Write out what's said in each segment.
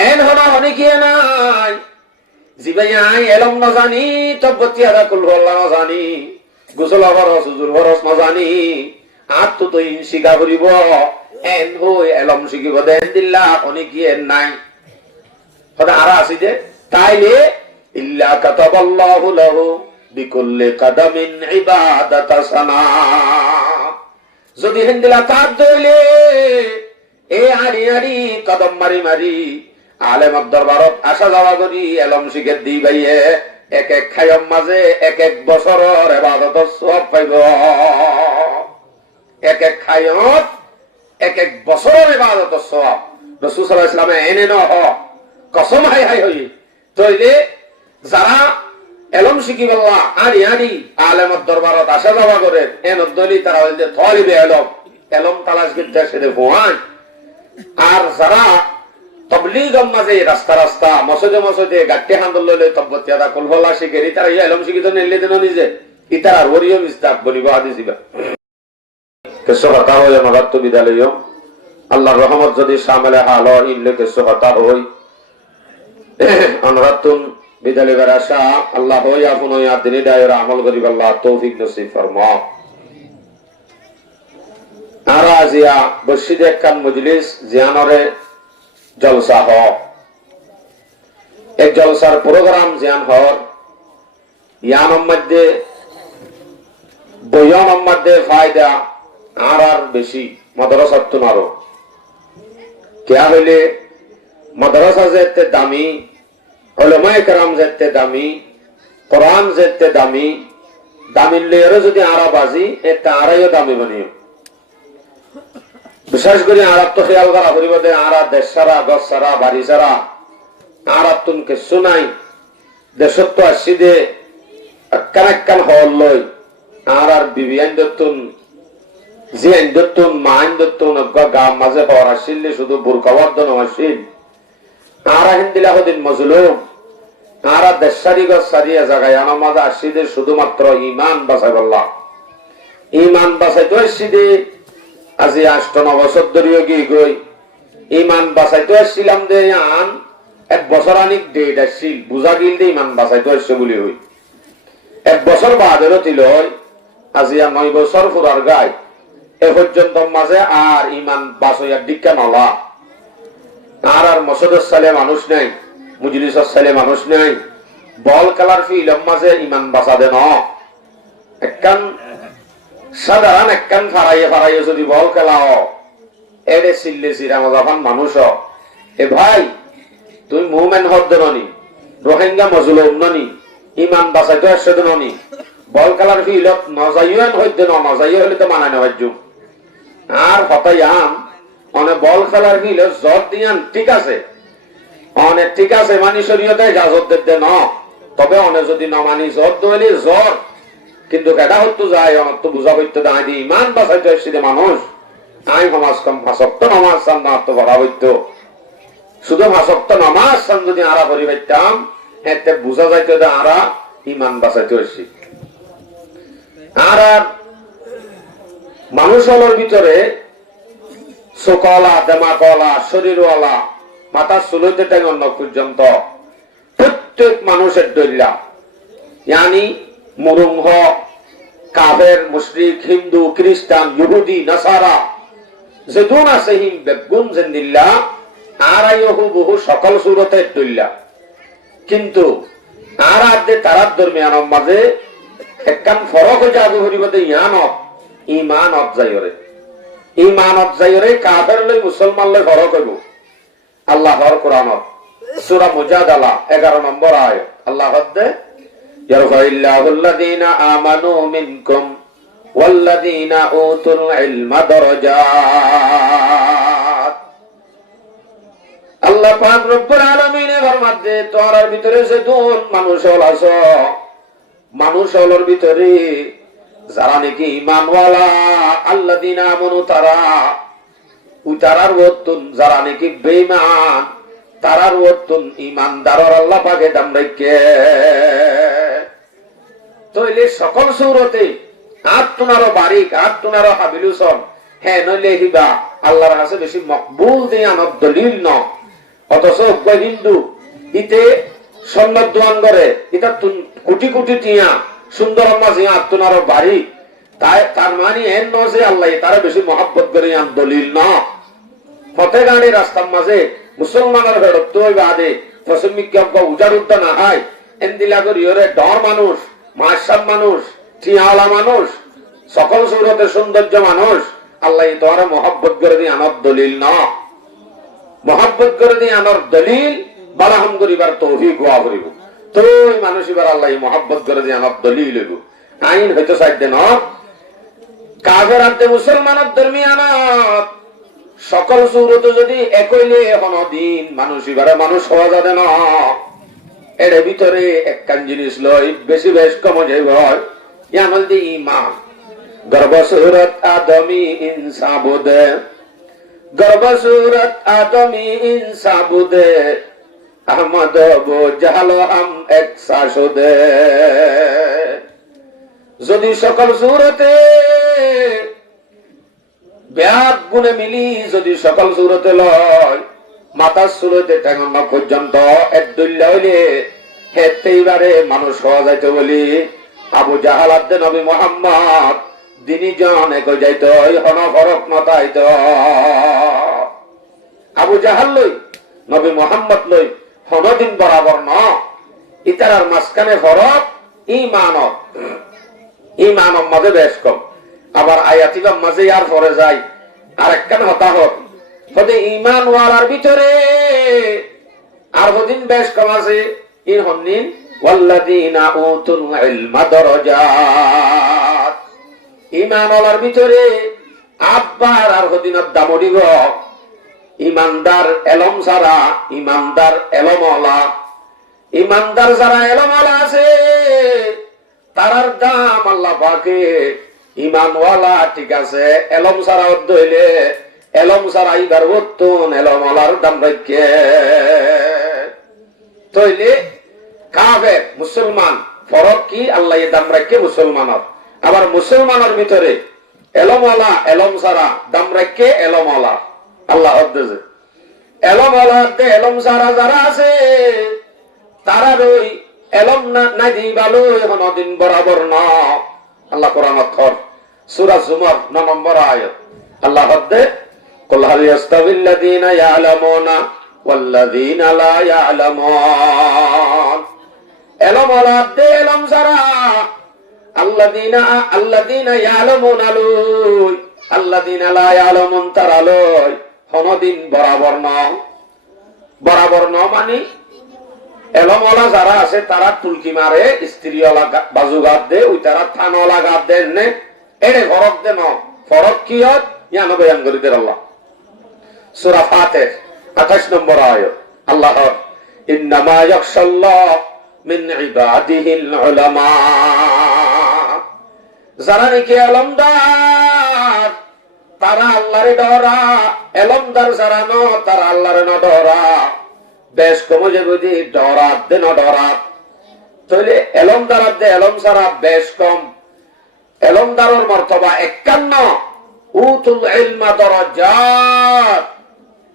N হলো অনেকে নাই জিবাই এলম না জানি তব্বতি আদা কুল আল্লাহ না জানি গোসল খরচ হুজুর খরচ না জানি আর তো শিখা করিব এন হই এলম শিখিব দেন দিল্লা অনেকে নাই হতে আরা আসি যে তাইলে ইল্লা কাতাবাল্লাহু লাহু বিকুল্লি কাদামিন ইবাদাতা সানা যদি হিন্দিলা কাজ দইলে এ আড়ি আড়ি কদম মারি মারি আলেমত দরবারত আসা যাওয়া করি এলম শিখে দি ভাইয়ে এক এক খায়ম মাঝে এক এক বছরের ইবাদতের সওয়াব পাইব এক এক খায়ত এক এক বছরের ইবাদতের সওয়াব রাসূল সাল্লাল্লাহু আলাইহি ওয়াসাল্লাম এনে ন কসম হাই হাই হই তইলে যারা এলম শিখিবাল্লা আড়ি আড়ি আলেমত দরবারত আসা যাওয়া করে এনত দলি তারা হইলে তলিবে এলম এলম তালাশ করতে সেদে ভুয়ান আর যারা তবলিগ মাঝে রাস্তা রাস্তা মসজিদে মসজিদে গাট্টি হান্দল লইলে তব্বতি আদা কুলহল্লা শিখে তারা ইয়া এলম শিখিত নিলে দেন নিজে ইতার ওরিও মিস্তাক বলিব হাদিসিবা কেসো হতা হয় মাদাত বিদ্যালয় আল্লাহর রহমত যদি শামিলে হাল ইল্লে কেসো হতা হই আনরাতুন বিদ্যালয় আশা আল্লাহ হই আপন হই দিনে দায়রা আমল করিব আল্লাহ তৌফিক নসিব ফরমাও আরাজিয়া বশিদ একখান মজলিস জিয়ানরে জলসা হ এক জলসার প্রোগ্রাম জিয়ান হর ইয়ানম মধ্যে বয়ানম মধ্যে ফায়দা আর বেশি মাদ্রাসাত তো নারো কেয়া হইলে মাদ্রাসা যেতে দামি উলামায়ে কেরাম যেতে দামি কোরআন যেতে দামি দামিল্লের যদি আরা বাজি এটা আরাইও দামি বানিও বিশেষ করে আরব তো খেয়াল করা পরিবর্তে আরা দেশ সারা গছ সারা বাড়ি সারা আরব তুন কিছু নাই দেশত তো আসি দে কান হল লই আর বিবি আইন দত্তুন জি আইন দত্তুন মা আইন দত্তুন গাম মাঝে হওয়ার আসিলে শুধু বুরকাবর্ধন আসিল আরা হিন্দিলা হদিন মজলুম আরা দেশ সারি গছ সারিয়া জায়গায় আমার মাঝে আসি দে শুধুমাত্র ইমান বাঁচাই বললা ইমান বাঁচাই তো আসি দে আজি ৮-৯ বছর ধরিও গিয়ে গই ইমান বাঁচাইতে আসছিলাম দে আন এক বছর আনিক ডেট আসছিল বুঝা গিল দে ইমান বাঁচাইতে আসছে বলি হই এক বছর বাদেরও তিল আজি ৯ বছর ফুরার গায় এ পর্যন্ত মাঝে আর ইমান বাঁচাইয়ার দিকা নলা আর মসজিদের সালে মানুষ নাই মুজলিসের সালে মানুষ নাই বল খেলার ফিল্ম মাঝে ইমান বাঁচা দে ন একখান সাধারণ একখান ফারাইয়ে যদি বল খেলাও এরে সিল্লে সিরাম যখন মানুষ এ ভাই তুমি মুভমেন্ট হদ্দ ননি রোহিঙ্গা মজলুম ননি ইমান বাঁচাইতে আসছে তো ননি বল খেলার ফিল্ডত নজাইও হইতে নজাইও হলে তো মানায় নেওয়ার যুগ আর হতাই আম অনে বল খেলার ফিল্ডত জট দিয়ান ঠিক আছে অনেক ঠিক আছে মানি শরীয়তে ইজাজত দিতে ন তবে অনে যদি ন মানি জট দইলে জ্বর কিন্তু কেডা হতো যায় আমার তো বুঝা বইতে দাঁড়াই দি ইমান বাঁচাইতে আসছি মানুষ আই সমাজ কম ফাঁসক্ত নামাজ চান না তো ভরা বইত শুধু ফাঁসক্ত নামাজ চান যদি আরা করি পাইতাম এতে বুঝা যাইতে আরা ইমান বাঁচাইতে আসছি আর মানুষ হলোর ভিতরে চোখওয়ালা দেমাকওয়ালা শরীরওয়ালা মাথা চুলতে টেঙ্গন পর্যন্ত প্রত্যেক মানুষের দৈল্যা ইয়ানি মুরুংহ কাফের মুশরিক হিন্দু খ্রিস্টান ইহুদি নাসারা যেদুন আছে হিম বেগুন জিন্দিল্লা আরাইহু বহু সকল সুরতের দৈল্যা কিন্তু আর আদে তারার দরমিয়ানের মাঝে একখান ফরক হয়ে যাবে হরিবতে ইয়ানত ইমানত যাইরে কাফের লই মুসলমান লই ফরক হইব আল্লাহর কোরআনত সূরা মুজাদালা 11 নম্বর আয়াত আল্লাহ হদ্দে ইয়ারফাইল্লাহু আল্লাযীনা আমানু মিনকুম ওয়াল্লাযীনা উতুল ইলমা দারাজাত আল্লাহ পাক রব্বুল আলামিনের ফরমাতে তোরার ভিতরে যেতুন মানুষ হল আছো মানুষ হলর ভিতরে যারা নাকি ঈমানওয়ালা আল্লাযীনা আমানু তারার ওতুন যারা নাকি বেঈমান তারার ওতুন ঈমানদারর আল্লাহ পাকে দাম রাখে তইলে সকল সূরতে আত্মনারো বারিক আত্মনারো হাবিলুসন হ্যাঁ নইলে হিবা আল্লাহর কাছে বেশি মকবুল দিয়ানত দলিল ন অথচ হিন্দু ইতে সন্ন্যত দোয়ান করে এটা কোটি কোটি টিয়া সুন্দর জিয়া আত্মনার বাড়ি তাই তার মানে এর নজে আল্লাহ তারা বেশি মহাব্বত করে দলিল না ফতে গাড়ি রাস্তার মাঝে মুসলমানের ভেড়ত্ব বাদে ফসমিক উজার উদ্যান হয় এন্দিলাগর ইয়রে ডর মানুষ মাসাব মানুষ টিয়াওয়ালা মানুষ সকল সৌরতের সৌন্দর্য মানুষ আল্লাহ তোমার মহাব্বত করে দিয়ে আনার দলিল না মহাব্বত করে দিয়ে আনার দলিল বালাহম করিবার তৌফিক ওয়া করিব তো মানুষ এবার আল্লাহ মহাব্বত করে দিয়ে আনার দলিল হইব আইন হয়তো সাইড ন কাফের আনতে মুসলমানের দরমিয়ানত সকল সৌরত যদি একইলে এখনো দিন মানুষ এবারে মানুষ হওয়া যাবে না এর ভিতরে একখান জিনিস লয় বেশি বেশ কম যাইব ইয়ামল দি ইমান গর্ব সুরত আদমি ইনসাবুদে গর্ব সুরত আদমি ইনসাবুদে আহমদ বো জাহাল হাম এক শাসুদে যদি সকল সুরতে ব্যাগ গুণে মিলি যদি সকল সুরতে লয় মাথা সুরতে ঠেঙ্গন পর্যন্ত একদুল্লা হইলে হেতেইবারে মানুষ হওয়া যাইতে বলি আবু জাহাল আব্দে নবী মুহাম্মদ দিনী জন এক যাইত হন ফরক নতাইত আবু জাহাল লই নবী মুহাম্মদ লই হনদিন বরাবর ন ইতার মাঝখানে ফরক ইমানব মাঝে বেশ কম আবার আয়াতিবা মাঝে আর পরে যায় আর একখান হতাহত হতে ইমান ওয়ালার ভিতরে আর হদিন বেশ কম আছে ইন হন্নিন ওয়াল্লাযীনা উতুল ইলমা দারাজাত ইমান ওয়ালার ভিতরে আব্বার আর হদিনের দামড়িগ ইমানদার এলম সারা ইমানদার এলমওয়ালা ইমানদার যারা এলমওয়ালা আছে তারার দাম আল্লাহ পাকে ইমানওয়ালা ঠিক আছে এলম সারা হইলে এলম সারা ইবার উত্তন এলমওয়ালার দাম রাখে তইলে কাফের মুসলমান ফরক কি আল্লাহ দাম রাখে মুসলমানের আবার মুসলমানের ভিতরে এলমওয়ালা এলম সারা দাম রাখে এলমওয়ালা আল্লাহ হদ্দেছে এলমওয়ালা এলম সারা যারা আছে তারা ওই এলম না দিবালো এখন দিন বরাবর না আল্লাহ কোরআন অক্ষর সূরা জুমার 9 নম্বর আয়াত আল্লাহ হদ্দে কুল হাল ইয়াস্তাবিল্লাযীনা ইয়ালামুনা ওয়াল্লাযীনা লা ইয়ালামুন এলমওয়ালা এলম সারা আল্লাযীনা ইয়ালামুনা লুই আল্লাযীনা লা ইয়ালামুন তারা লই হনদিন বরাবর না মানে এলমওয়ালা যারা আছে তারা তুলকি মারে স্ত্রীওয়ালা বাজুঘাত দে ওই তারা থানওয়ালা ঘাত দেন নে এড়ে ফরক দে ন ফরক কি হয় ইয়ানো বয়ান করি দেন আল্লাহ সূরা ফাতির 28 নম্বর আয়াত আল্লাহ ইন্নামা ইয়াখশাল্লাহ মিন ইবাদিহিল উলামা যারা নাকি এলমদার তারা আল্লাহরে ডরা এলমদার যারা ন তারা আল্লাহরে ন ডরা বেশ কম যে বুঝি ডরাত দে ন ডরাত তাহলে এলমদারাত দে এলম সারা বেশ কম এলমদারের মর্তবা 51 উতুল ইলমা দারাজাত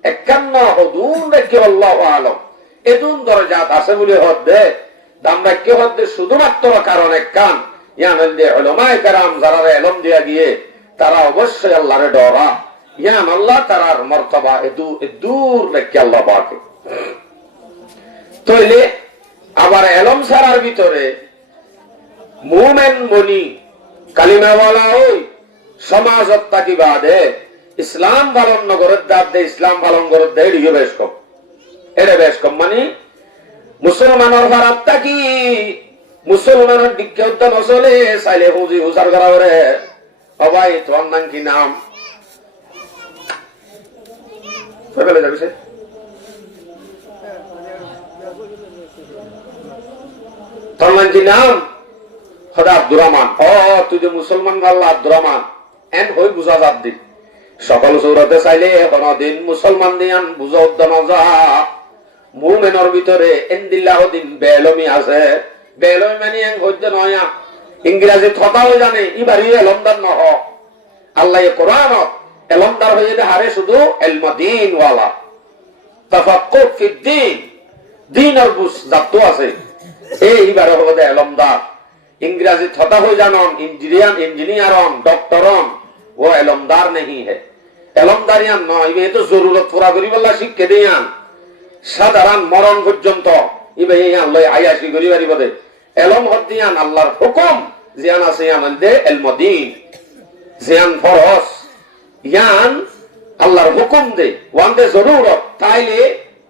51 হুদুন রেখে আল্লাহু আলাম এদুন দরজাত আছে বলে হদ্দে দাম রেখে হদ্দে শুধুমাত্র কারণ একখান ইয়ান দে উলামায়ে কেরাম যারা ইলম দিয়া গিয়ে তারা অবশ্যই আল্লাহরে ডরা ইয়ান আল্লাহ তারার মর্তবা দূর রেখে আল্লাহ পাকে তইলে আবার এলম সারার ভিতরে মুমিন মনি কালিমাওয়ালা ওই সমাজত তাকি বাদে ইসলাম পালন নগরের দাদ দে ইসলাম পালন করে দে এড়িয়ে বেশ কম এড়ে বেশ কম মানে মুসলমানের ভারাত তাকি মুসলমানের দিকে উদ্যান চলে চাইলে হুজি হুজার করা করে সবাই তোমার নাম কি নাম যাবিছে তোমার কি নাম খোদা আব্দুর রহমান তুই যে মুসলমান আল্লাহ আব্দুর রহমান এন হই বুঝা যাত দিন সকল সৌরতে চাইলে কোনদিন মুসলমান দিয়ান বুঝা উদ্যান যা মুমিনের ভিতরে এন্দিল্লাহ দিন বেলমি আছে বেলমি মানে হইতে নয় ইংরেজি থতাও জানে ইবারি এলমদার নহ আল্লাহ কোরআন এলমদার হয়ে হারে শুধু এলমদিন ওয়ালা তাফাক্কুহ ফিদ্দীন, দিন আর বুঝ জাতো আছে। এইবারে হবে এলমদার। ইংরেজি থতা হয়ে জানন, ইঞ্জিনিয়ারন, ডক্টরন, ও এলমদার नहीं है। এলমদারিয়ান নয়, এ তো জরুরত পুরা করি বললা শিক্ষা দিয়ান। সাধারণ মরণ পর্যন্ত ইবে ইয়ান লই আয়াসি করি বাড়ি বদে। এলম হদিয়ান আল্লাহর হুকুম জিয়ান আছে ইয়ান দে এলমদিন, জিয়ান ফরজ, ইয়ান আল্লাহর হুকুম দে, ওয়ান দে জরুরত। তাইলে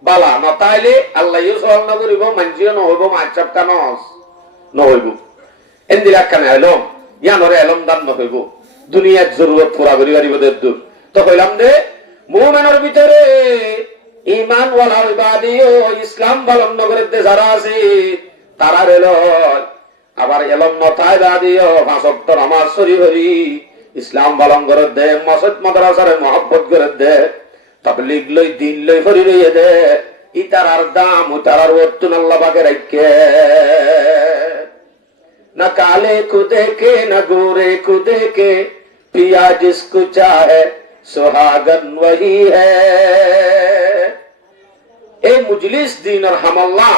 বালা, না তাইলে আল্লাহ ইউ সওয়াল না করিব, মানজিও ন হইব, মাছাপ কানস ন হইব। এন্দিরা কানে এলম ইয়ান ওরে এলম দান ন হইব। দুনিয়ার জরুরত পুরা করি বাড়ি বদে দূর। তো কইলাম দে মুমিনের ভিতরে ঈমান ওয়ালা ইবাদিও ইসলাম পালন নগরেতে যারা আছে তারা রেল, আবার এলম নতায় বাদিও পাঁচ ওয়াক্ত নামাজ শরীফ হরি ইসলাম পালন করে দে, মসজিদ মাদ্রাসারে মহব্বত করে দে, তাবলীগ লই দিন লই হরি রইয়ে দে, ইতারার দাম উতারার ওয়াতুন আল্লাহ পাকে রাখে। না কালে কো দেখে না গোরে কো দেখে, পিয়া জিসকো চাহে सुहागन वही है। এই মুজলিস দিনের হামাল্লা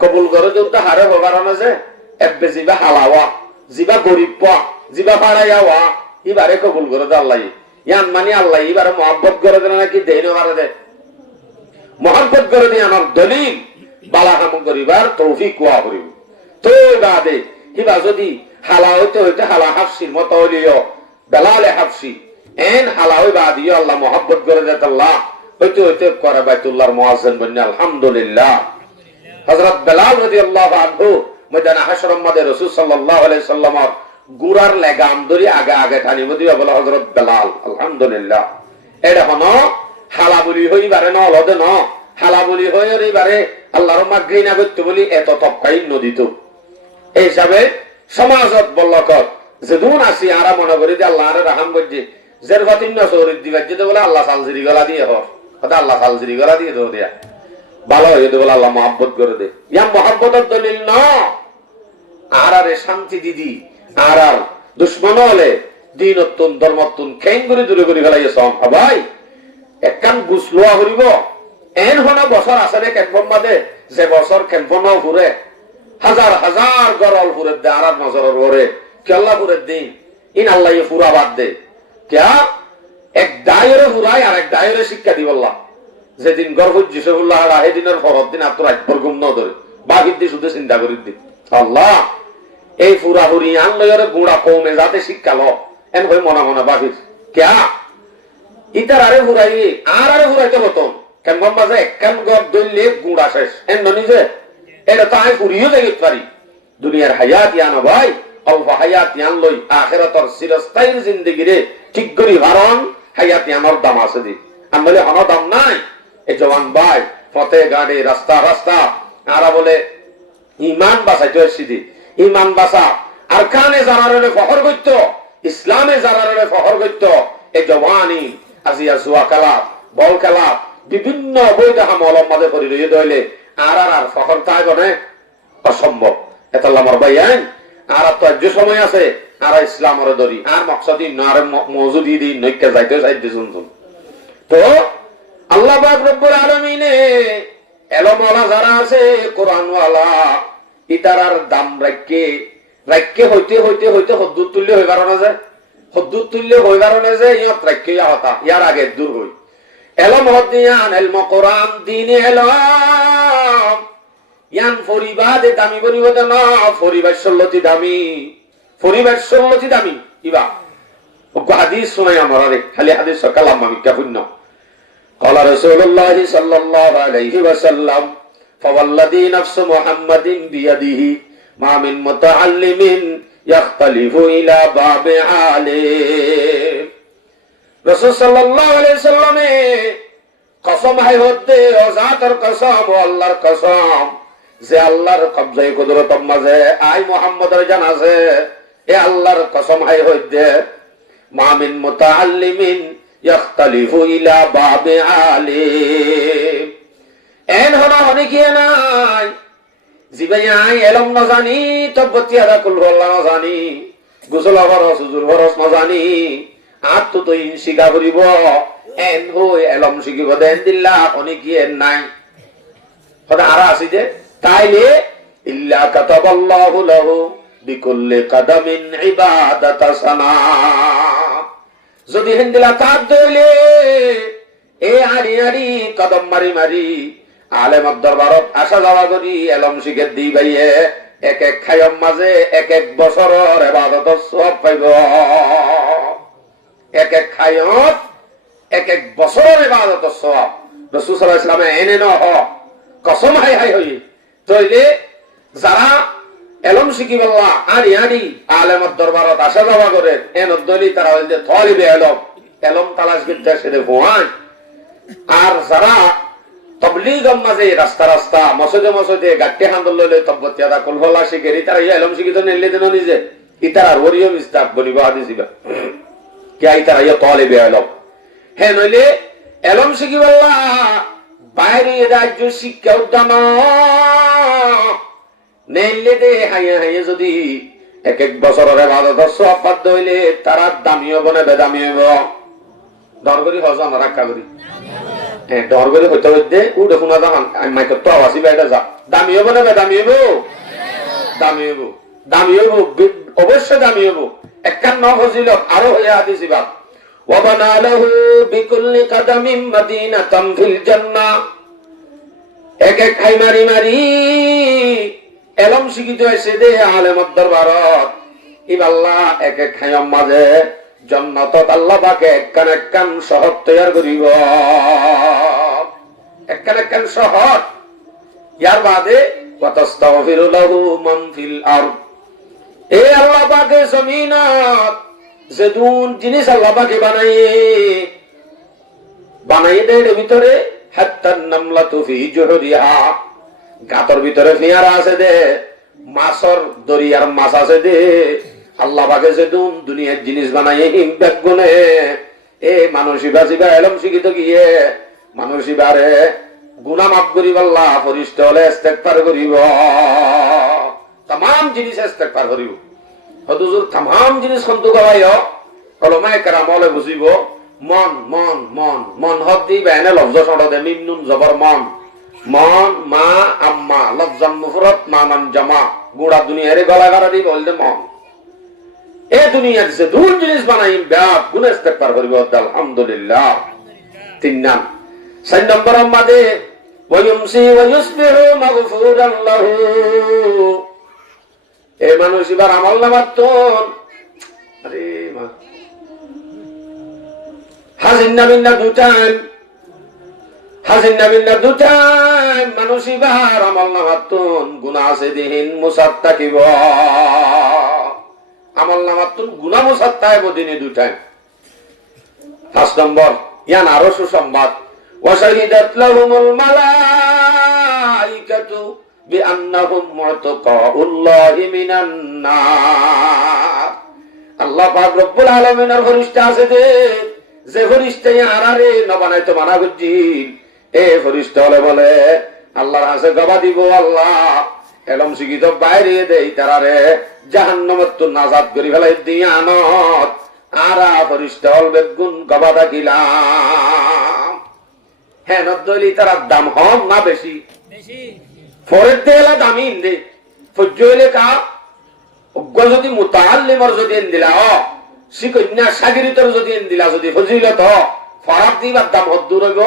কবুল করে যদি হারে হবার আছে এবে জিবা হালাওয়া, জিবা গরিব পা, জিবা পাড়াইয়াওয়া, এবারে কবুল করে দে আল্লাহ। ইয়ান মানে আল্লাহ এবারে মহব্বত করে দেয় নাকি দেন পারে দে, মহব্বত করে দিয়ে আমার দলিল বালা হাম করিবার তৌফিক ওয়া করিব। তো বাদে হিবা যদি হালা হইতে হইতে হালা হাফসির মতো হইলিও বেলালে হাফসি এন হালাওই বাদিও আল্লাহ মহব্বত করে দেয় আল্লাহ হইতে হইতে করে বাইতুল্লাহর মুয়াজ্জিন বন্নে আলহামদুলিল্লাহ। হযরত বেলাল রাদিয়াল্লাহু আনহু ময়দানে হাশরের মধ্যে রাসূল সাল্লাল্লাহু আলাইহি সাল্লামের গুরার লাগাম ধরে আগে আগে টানি মদিয়া বলে হযরত বেলাল আলহামদুলিল্লাহ। এটা হনো হালাবুলি হইবারে ন লদে ন হালাবুলি হইবারে আল্লাহর মাগরিনা করতে বলি এত তপকাই নদীত। এই হিসাবে সমাজত বল্লকত যেদুন আসি আরা মনে করি যে আল্লাহর রাহাম বলছে জেরফাতিন নসরিদ দিবা যেতে বলে আল্লাহ সালজিরি গলা দিয়ে হর কথা আল্লাহ সালজিরি গলা দিয়ে দো দেয়া ভালো হয়ে বলে আল্লাহ মহব্বত করে দে। ইয়া মহব্বতের দলিল ন আর শান্তি দিদি আর দুশ্মন হলে দিন অত্যন ধর্মত্তুন খেং করে দূরে করে গেলাই ভাই একখান গুছলোয়া হরিব এন হন বছর আসে কেম্পন বাদে যে বছর কেম্পন ঘুরে হাজার হাজার গরল ফুরের দে আর নজরের ওরে কেল্লা ফুরের দিন ইন আল্লাহ ফুরা বাদ দে क्या एक दायरे ফুরাই আর এক দায়রে শিক্ষা দি বললা যেদিন গর্ভ জিসুল্লাহ আহে দিনের ফরদ দিন আত্মরা একবার ঘুম ন ধরে বাকির দিয়ে শুধু চিন্তা করি দি আল্লাহ এই ফুরা ফুরি আনলয়রে গুড়া কমে যাতে শিক্ষা ল এন হয়ে মনে মনে বাকির क्या ইতার আরে ফুরাই আর আরে ফুরাইতে হতন কেমন মাঝে একখান গর দইলে গুড়া শেষ এন নিজে এটা তো আমি ফুরিও দেখতে পারি দুনিয়ার হায়াত ইয়ানো ভাই অল্প হায়াত ইয়ান লই আখিরাতের চিরস্থায়ী জিন্দেগিরে ঠিক করি কারণ হায়াত ইয়ানোর দাম আছে দি আমলে হন দাম নাই। এই জওয়ান ভাই পথে গাড়ি রাস্তা রাস্তা আরা বলে ঈমান বাঁচাইতে আসছি ঈমান বাঁচা আর কানে জানারে ফখর করত ইসলামে জানারে ফখর করত এই জওয়ানি আজিয়া জুয়া খেলা বল খেলা বিভিন্ন অবৈধ আমলের মধ্যে পড়ি রইয়ে দইলে আর আর ফখর তাই বনে অসম্ভব। এটা আমার ভাই আর তো যে সময় আছে আর ইসলামের দরি আর মকসদি আর মওজুদি দি নইকা যাইতে যাইতে শুনছুন। তো আল্লাহ পাক রব্বুল আলামিনে এলমওয়ালা যারা আছে কোরআনওয়ালা ইতারার দাম রাখকে হইতে হইতে হইতে হদ্দুত তুল্য হই কারণে যে হদ্দুত তুল্য হই কারণে যে ইয়ত রাখকে হতা ইয়ার আগে দূর হই এলম হদিয়ান এলম কোরআন দ্বীনে এলম ইয়ান ফরিবাদে দামি বনিবদে না ফরিবার সল্লতি দামি ফরিবার সল্লতি দামি ইবা হাদিস শোনাই আমার খালি হাদিস কালাম আমি কাপুন্য قال رسول الله صلى الله عليه وسلم فوالذي نفس محمد بيده ما من متعلم يختلف الى باب عالم রাসূল সাল্লাল্লাহু আলাইহি সাল্লামে কসম হয় হতে ও জাতের কসম ও আল্লাহর কসম যে আল্লাহর কবজায়ে কুদরত মাঝে আই মুহাম্মদের জানাজে এ আল্লাহর কসম হয় হইতে মা মিন মুতাআল্লিমিন ইয়াখতালিফু ইলা বাবে আলিম এন হনা অনেকে নাই জিবাই আই এলম না জানি তবতিয়ারা কুল আল্লাহ না জানি গোসল ফরজ সুজুর ফরজ না জানি আর তো ইনশিকা করিব এন হই এলম শিখিব দেন দিল্লা অনেক কি এন নাই হদা আরা আসি যে তাইলে ইল্লা কাতাবাল্লাহু লাহু বিকুল্লি কাদামিন ইবাদাতা সানা যদি হিন্দিলা তার দইলে এ আড়ি আড়ি কদম মারি মারি আলেমত দরবারত আসা যাওয়া করি এলম শিখে দি ভাইয়ে এক এক খায়ম মাঝে এক এক বছরের ইবাদত সওয়াব পাইব এক এক খায়ত এক এক বছরের ইবাদত সওয়াব রাসূল সাল্লাল্লাহু আলাইহি ওয়াসাল্লাম এনে ন হ কসম হাই হাই হই তইলে যারা এলম শিখি বললা আড়ি আড়ি আলেমত দরবারত আসা যাওয়া করে এন দলি তারা হইলে তলিবে এলম এলম তালাশ করতে সেদে ভোয়ান আর যারা তবলিগ মাঝে রাস্তা রাস্তা মসজিদে মসজিদে গাট্টি হান্দল লইলে তব্বত ইয়াদা কুলহলা শিখেরি তারা এলম শিখি তো নেলে দেন নিজে ইতারা ওরিও মিস্তাক বলিব হাদিসিবা কি ইতারা ইয়া তলিবে এলম হে নইলে এলম শিখি বললা বাইরে রাজ্য শিক্ষা উদ্যান নেলে দে হাইয়া হাইয়া যদি এক এক বছরের ইবাদত সওয়াব বাধ্য হইলে তারা দামি হবো না বেদামি হইব ডর করি হজম রাখা করি হ্যাঁ ডর করে হইতে হইতে উঠে শোনা যান মাইকে তো আওয়াজই বাইরে যা দামি হবো না বেদামি হইব দামি হইব দামি হইব অবশ্যই দামি হইব একখান ন ফজিল আরো হইয়া হাদিসি বাদ ওয়াবানা লাহু বিকুল্লি কাদামিন মাদিনাতাম ফিল জান্নাহ এক এক খাই মারি মারি এলম শিখিত হয়েছে দে আলেমত দরবারত ইবাল্লাহ এক এক খাইম মাঝে জান্নাতত আল্লাহ পাকে একখান একখান শহর তৈয়ার করিব একখান একখান শহর ইয়ার বাদে ওয়াতাস্তাগফিরু লাহু মান ফিল আরদ এ আল্লাহ পাকে জমিনত যেদুন জিনিস আল্লাহ পাকে বানাইয়ে দেয় ভিতরে হাত্তান নামলাতু ফি জুহরিহা গাতর ভিতরে ফিয়ারা আছে দে মাছর দরিয়ার মাছ আছে দে আল্লাহ পাকে যেদুন দুনিয়ার জিনিস বানাইয়ে ইমপ্যাক্ট গুনে এ মানুষিবা জিবা এলম শিখিত গিয়ে মানুষিবারে গুনাহ মাফ করিব আল্লাহ ফরিস্তা হলে ইস্তেগফার করিব तमाम জিনিস ইস্তেগফার করিব হুজুর तमाम জিনিস খন্তু গাওয়ায় কলমায়ে কেরাম বলে বুঝিব মন মন মন মন হদ দি বেনে লফজ ছড়া দে মিম নুন জবর মন মন মা আম্মা লফজাম মুফরদ মামান জামা গোড়া দুনিয়ারে গলা গাড়ি বলতে মন এ দুনিয়ার যে দুন জিনিস বানাই ব্যাপ গুনাহ ইস্তেগফার করিব আলহামদুলিল্লাহ তিন নাম চার নম্বর আমাদে ওয়ায়ুমসি ওয়ায়ুসবিহু মাগফুরান লাহু এ মানুষ এবার আমল নামাতন আরে মা হাজিন নাবিনা দুটান মানুষ এবার আমল নামাতন গুনাহ আছে দিন মুসাত থাকিব আমল নামাতন গুনাহ মুসাত থাকব দিনে দুটান পাঁচ নম্বর ইয়ান আরো সুসংবাদ ওয়াশাহিদাত লাহুমুল মালাইকাতু বিআন্নাহুম মুতাকাউল্লাহি মিনান নার আল্লাহ পাক রব্বুল আলামিনের ফেরেশতা আছে যে ফেরেশতা আরারে না বানাইতো মানা করছি এ ফেরেশতা বলে আল্লাহর কাছে গবা দিব আল্লাহ এলম শিখিত বাইরে দেই তারারে জাহান্নামত তো নাজাত করি ফেলাই দিয়ানত আরা ফেরেশতা বেগুন গবা থাকিলাম হ্যাঁ নদলি তার দাম কম না বেশি বেশি ফরের দেলা দামি ইন্দে ফজলে কা অজ্ঞ যদি মুতাআল্লিমর যদি ইন্দিলা শিকন্যা সাগিরিতর যদি ইন্দিলা যদি ফজিলত ফরাত দিবার দাম হদ্দুর হইব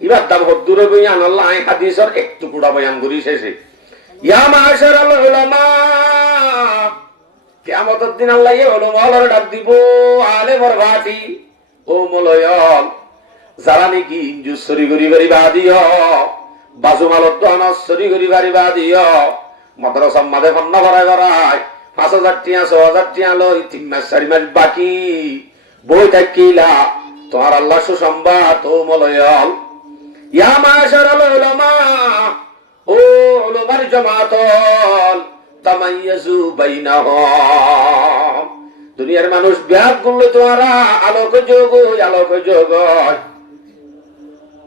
ইবার দাম হদ্দুর হইব ইয়া আল্লাহ আই হাদিসের এক টুকরা বয়ান করি শেষে ইয়া মাশারাল উলামা কিয়ামতের দিন আল্লাহ এই উলামার ডাক দিব আলেমর ভাটি ও মলয়ল যারা নাকি ইনজু সরি করি পারিবা দিও বাজু মালত দহন সরি করি পারিবা দিও মাদ্রাসা মাঝে ফন্না ভরাই ভরাই 5,000 টিয়া 6,000 টিয়া লই 3 মাস 4 মাস বাকি বই থাকিলা তোমার আল্লাহ সুসংবাদ ও মলয়ল ইয়া মাশারাল উলামা ও উলামার জামাতল তামাইয়াজু বাইনাহুম দুনিয়ার মানুষ ব্যাগ গুলো তোমারা আলোক যোগ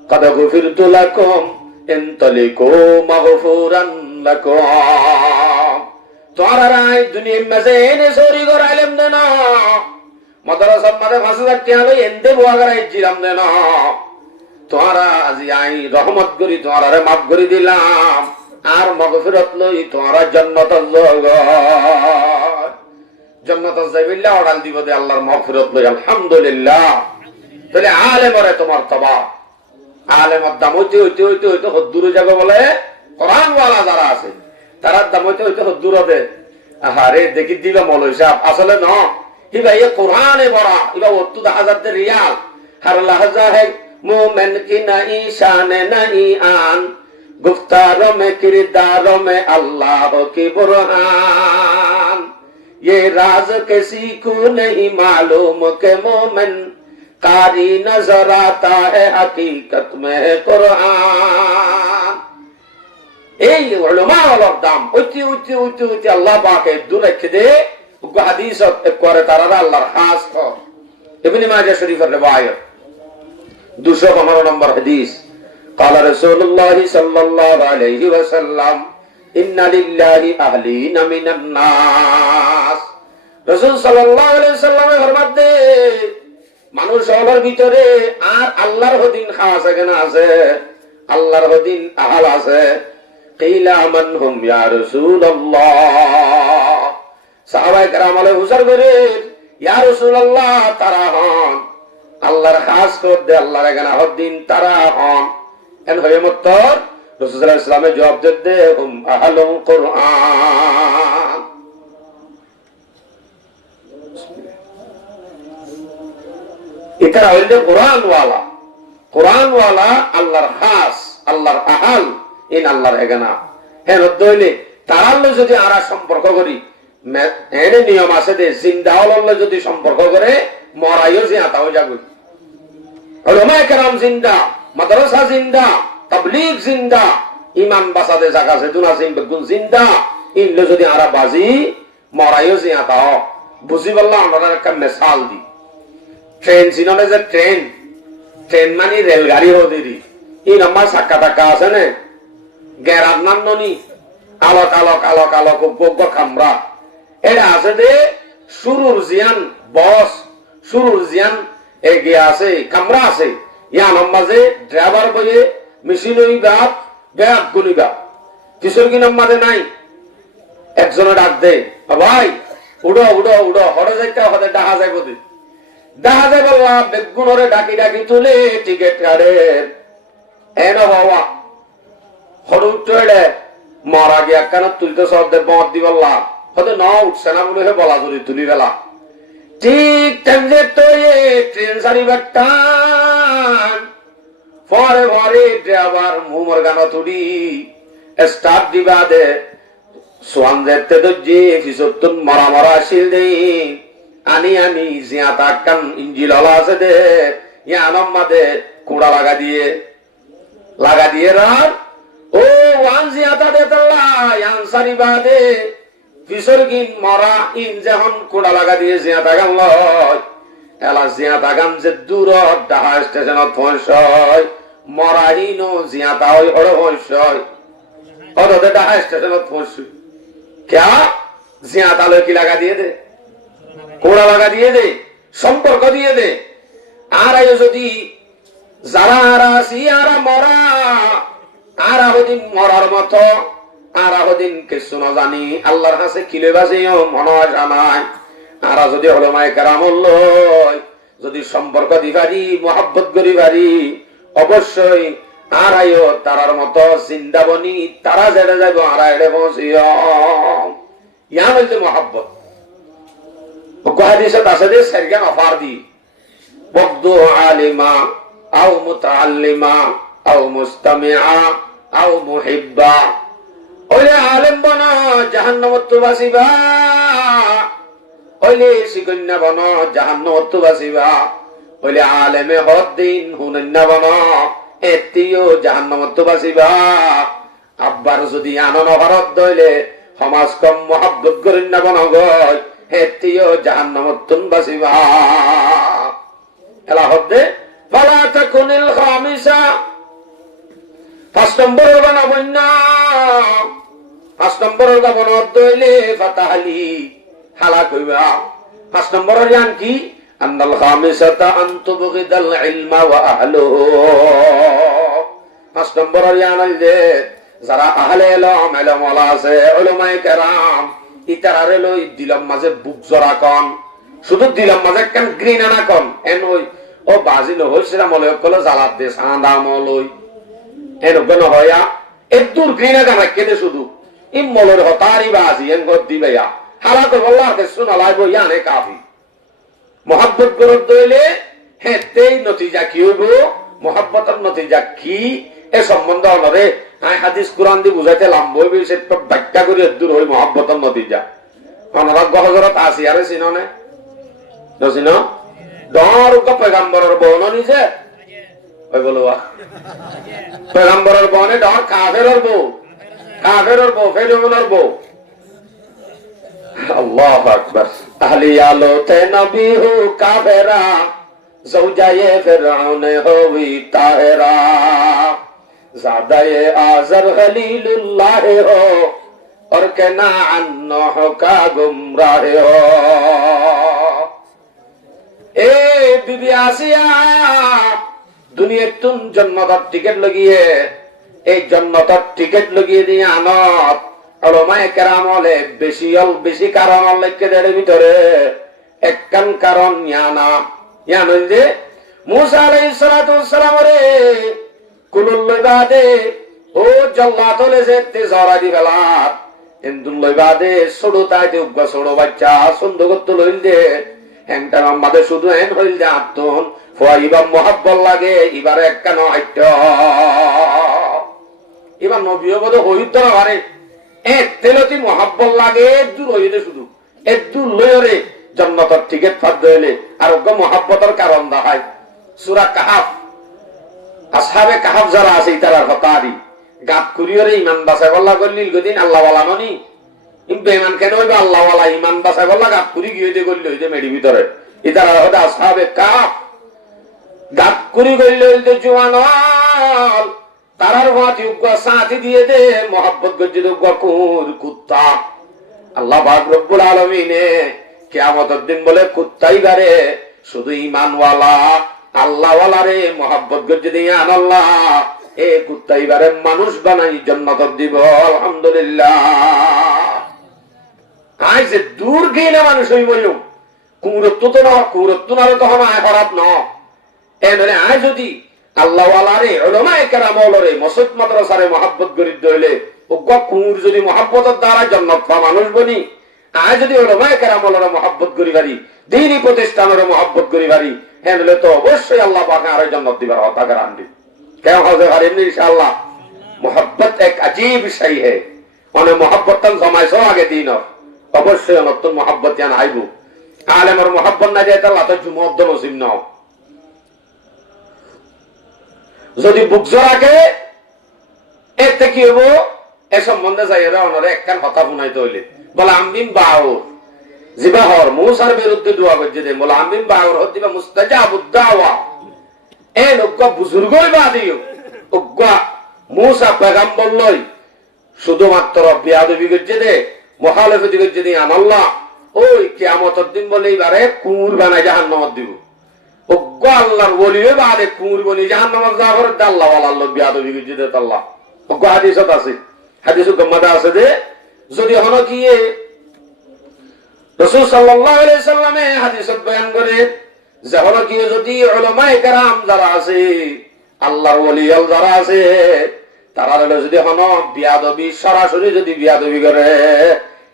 قد غفرت لكم انطلقوا مغفورا لكم তোরা রাই দুনিয়ার মাঝে এনে সরি করাইলাম না মাদ্রাসার মাঝে 5,000 টাকা লই এন্দে বোয়াগারাই জিরাম দেন তোমারা আজি আই রহমত করি তোমারা মাফ করে দিলাম আর মাগফিরাত লই তোমারা জান্নাতুল জান্নাতুল যাইবিল্লাহ অর্ডার দিব দে আল্লাহর মাগফিরাত লই আলহামদুলিল্লাহ। তাহলে আলেমরে তোমার তবা আলেমর দাম হইতে হইতে হইতে হইতে হদ্দুরে যাবে বলে কোরআনওয়ালা যারা আছে তারা দাম হইতে হইতে হদ্দুর হবে। আরে দেখি দিবা মৌলভী সাহেব আসলে ন ইবা ये कुरान है बड़ा इबा 70,000 रियाल हर लहजा है मोमिन की नहीं शान नहीं आन गुफ्तारों में किरदारों में अल्लाह की बुरहान ये राज किसी को नहीं मालूम के मोमिन कारी नजर आता है हकीकत में कुरान। এই উলামা ওয়ালার দাম উচ্চ উচ্চ উচ্চ উচ্চ আল্লাহ পাকে দূর রেখে দে হাদিস করে তারা আল্লাহর খাস কর। ইবনে মাজাহ শরীফের riwayat 215 নম্বর হাদিস قال رسول الله صلى الله عليه وسلم ان لله اهلين من الناس রাসূল সাল্লাল্লাহু আলাইহি ওয়াসাল্লাম ফরমাতে মানুষ হলোর ভিতরে আর আল্লাহর হদিন খাস এখানে আছে আল্লাহর হদিন আহল আছে। কিলা মান হুম ইয়া রাসূলুল্লাহ সাহাবায়ে কেরাম আলে হুজুর করে ইয়া রাসূলুল্লাহ তারা হন আল্লাহর খাস কর দে আল্লাহর এখানে হদিন তারা হন এন হয়ে মত্তর রাসূল সাল্লাল্লাহু আলাইহি ওয়াসাল্লাম জবাব দে হুম আহলুল কুরআন। এরা হইলে কোরআন ওয়ালা আল্লাহর খাস আল্লাহর আহল ইন আল্লাহর এখানে হ্যাঁ হইলে তারার যদি আরা সম্পর্ক করি এনে নিয়ম আছে যে জিন্দা হল যদি সম্পর্ক করে মরাইও জিয়াতাও যাবে। উলামায়ে কেরাম জিন্দা মাদ্রাসা জিন্দা তাবলীগ জিন্দা ইমান বাসাদে জায়গা আছে দুনা জিন্দা জিন্দা ইনলে যদি আরা বাজি মরাইও জিয়াতাও বুঝি বললা আমরা একটা মিসাল দি ট্রেন সিননে যে ট্রেন মানে রেলগাড়ি হদিরি এই নাম্বার সাক্কা টাক্কা আছে না গেরার নাম ননি আলোক আলোক আলোক আলোক উপভোগ্য খামরা এটা আছে যে শুরুর জিয়ান বস শুরুর জিয়ান এগিয়ে আছে কামরা আছে ইয়ান মাঝে ড্রাইভার বইয়ে মেশিন বাপ ব্যাগ গুনিবা কিশোর কি নাম্বারে নাই একজনে ডাক দে ভাই উড়ো উড়ো উড়ো হরে যাইতে হতে ডাহা যাইব দি ডাহা যাইব বেগুনরে ডাকি ডাকি তুলে টিকিট কাটে এন বাবা হরে উঠে মরা গিয়া কেন তুলতে সব দে বদ দি বললা হতে ন উঠছে না বলে বলা ধরি তুলি বেলা ঠিক টাইমে তো ট্রেন সারিবার টান পরে পরে ড্রাইভার মুমর গান তুলি স্টার্ট দিবা দে সোয়ান যেতে তো যে ফিসতুন মরা মরা আসিল দে আনি আনি জিয়া তাকান ইঞ্জিল হলা আছে দে ইয়ানম মাদে কুড়া লাগা দিয়ে রাত ও ওয়ান জিয়াতা দে তল্লা ইয়ান সারিবা দে ফিসরগিন মরা ইন যখন কুড়া লাগা দিয়ে জিয়াতা গান লয় এলা জিয়াতা গান যে দূর ডাহা স্টেশনত পৌঁছয় মরাইনো জিয়াতা হই ওড় পৌঁছয় ওদে ডাহা স্টেশনত পৌঁছয় क्या জিয়াতা লয় কি লাগা দিয়ে দে কুড়া লাগা দিয়ে দে সম্পর্ক দিয়ে দে আর আয় যদি যারা রাসি আর মরা আর আহদিন মরার মতো আর আহদিন কিছু না জানি আল্লাহর কাছে কিলে বাজেও মনে জানাই আর যদি উলামায়ে কেরাম লয় যদি সম্পর্ক দিবারি মোহাব্বত করি পারি অবশ্যই আর আয়ো তারার মতো জিন্দাবনি তারা যেটা যাইব আর এড়ে পৌঁছিও ইয়া হইতে মোহাব্বত হাদিসে আছে যে সারগান অফার দি বগদু আলিমা আও মুতাআল্লিমা আও মুস্তামিআ আও মুহিব্বা ওলে আলেম বনা জাহান্নামত বাসিবা ওলে শিকন্যা বনা জাহান্নামত বাসিবা ওলে আলেমে হদ্দিন হুনান্না বনা এতিও জাহান্নামত বাসিবা। আব্বার যদি আনন ভারত দইলে সমাজ কম মহব্বত করিন না বনা গয় এতিও জাহান্নামত বাসিবা। এলা হদ্দে ফালা তাকুনিল খামিসা 5 নম্বরের বানাবন না 5 নম্বরের বানাবন দইলে ফাতাহালি হালাক হইবা। 5 নম্বরের জান কি আন্নাল খামিসাতা আন তুবগিদাল ইলমা ওয়া আহলুহু। 5 নম্বর ইয়ানাল যে যারা আহলে ইলম ইলম ওয়ালা আছে উলামায়ে কেরাম ইতারারে লই দিলাম মাঝে বুক জরা কোন, শুধু দিলাম মাঝে কেন ঘৃণা না কোন এন ওই ও বাজিল হইছিরা মলে কল জালাত দে সান্দা মলই এন গন হয়া এদুর ঘৃণা গানা কেদে শুধু ইম মলের হতারি বাজি এন গদ দিবেয়া হালা কো আল্লাহকে শুনা লাইব ইয়ানে কাফি। মোহাব্বত গরদ দইলে হেতেই নতিজা কি হইব, মোহাব্বতের নতিজা কি এ সম্বন্ধ হলরে আই হাদিস কুরআন দি বুঝাইতে লাম্ব হইবে সে ব্যাখ্যা করি দূর হই মোহাব্বতের নতিজা। অনরা গহজরত আসিয়ারে চিননে নচিন ডর ক পয়গম্বরের বউন নিজে ওই বলবা পয়গম্বরের বউনে ডর কাফেরের বউ, কাফেরের বউ ফেলুনের বউ। আল্লাহু আকবার। আহলি আলোতে নবী হু কাফেরা জৌজায়ে ফিরআউন হই তাহেরা ज़ादाए आज़र खलीलुल्लाह हो और कनाअन नूह का गुमराह हो। ए बीबी आसिया दुनिया तुम जन्नतर टिकट लगिए এই জন্নতর টিকেট লাগিয়ে দিয়ে আনত উলামায়ে কেরাম হলে বেশি কারণ লিখে দেড় ভিতরে একখান কারণ ইয়ানা ইয়ান যে মুসা আলাইহিস সালাতু ওয়াস সালাম রে কুলুল বাদে ও জাল্লাত হলে যে তেজারা দি বেলাত ইন্দুল বাদে ছোট তাইতে উগ্র ছোট বাচ্চা সুন্দরত্ব লইল দে হেনটা আমাদের শুধু এন হইল যে আত্মন ফুয়াইবা মোহাব্বত লাগে এবারে একখান আইট এবার নবীও বলে হইত না পারে এ তেলতি মোহাব্বত লাগে দূর হইলে শুধু দূর লইরে জান্নাতের টিকেট ফাদ হইলে আর ওগো মোহাব্বতের কারণ দেখায়। সূরা কাহাফ আসহাবে কাহাফ যারা আছে তারার হতারি গাত কুরিয়রে ইমান বাঁচাই বল্লা করলিল গদিন আল্লাহ ওয়ালা ননি বেঈমান কেন হইবে আল্লাহ ওয়ালা ইমান বাঁচাই বল্লা গাত কুরি গিয়ে দে করলি হইতে মেডি ভিতরে ইতারা হতে আসহাবে কাহাফ গাত কুরি করলি হইতে জওয়ানল তারার হাতে উগ্র সাথী দিয়ে দে মোহাব্বত গজ্জিদ উগ্র কুর কুত্তা। আল্লাহ পাক রব্বুল আলামিনে কিয়ামতের দিন বলে কুত্তাই গারে শুধু ঈমানওয়ালা আল্লাহওয়ালা রে মোহাব্বত গজ্জিদ ইয়ান আল্লাহ এ কুত্তাই বারে মানুষ বানাই জান্নাত দিব আলহামদুলিল্লাহ। আই যে দূর গেলে মানুষ হই বলিও কুরত্ব তো না কুরত্ব না তো হনা খারাপ না এ মানে আই যদি আল্লাহ ওয়ালা রে উলামায়ে কেরাম ওলরে মসজিদ মাদ্রাসারে মোহাব্বত করি দইলে ওগা কুর যদি মোহাব্বতের দ্বারা জান্নাত পা মানুষ বনি আজ যদি উলামায়ে কেরাম ওলরে মোহাব্বত করি পারি দ্বীনি প্রতিষ্ঠানের মোহাব্বত করি পারি হেনলে তো অবশ্যই আল্লাহ পাক আর জান্নাত দিবার কথা গ্যারান্টি কেন হবে আর এমনি ইনশাআল্লাহ। মোহাব্বত এক আজীব শাই হে মানে মোহাব্বত তন জমাইছো আগে দিন অবশ্যই নতুন মোহাব্বত জান আইবো আলেমের মোহাব্বত না যায় আল্লাহ তো জুমত নসিব নাও যদি বুক জরাকে এতে কি হবো এ সম্বন্ধে যাইরা ওনারে একখান কথা শুনাইতে হইলে বলে আমিন বাউর জিবাহর মুসার বিরুদ্ধে দোয়া করছে দে বলে আমিন বাউর হদিবা মুস্তাজাবুদ দাওয়া এ লোক বুজুর্গই বাদিও ওগা মুসা পয়গম্বর লই শুধুমাত্র বিয়াদবি করছে দে মুখালিফতি করছে দে আল্লাহ ওই কিয়ামতের দিন বলে এবারে কুর বানাই জাহান্নামত দিব ওগা আল্লাহর ওলিয়ে বাদে কুর বনি জাহান্নামত যাবার আল্লাহ ওয়াল্লাহ বিয়াদবি করছে দে আল্লাহ ওগা হাদিসত আছে হাদিসু গম্মাদা আছে দে যদি হলো কি রাসূল সাল্লাল্লাহু আলাইহি সাল্লামে হাদিসত বয়ান করে যে হলো কি যদি উলামায়ে কেরাম যারা আছে আল্লাহর ওলি যারা আছে তারা যদি হলো বিয়াদবি সরাসরি যদি বিয়াদবি করে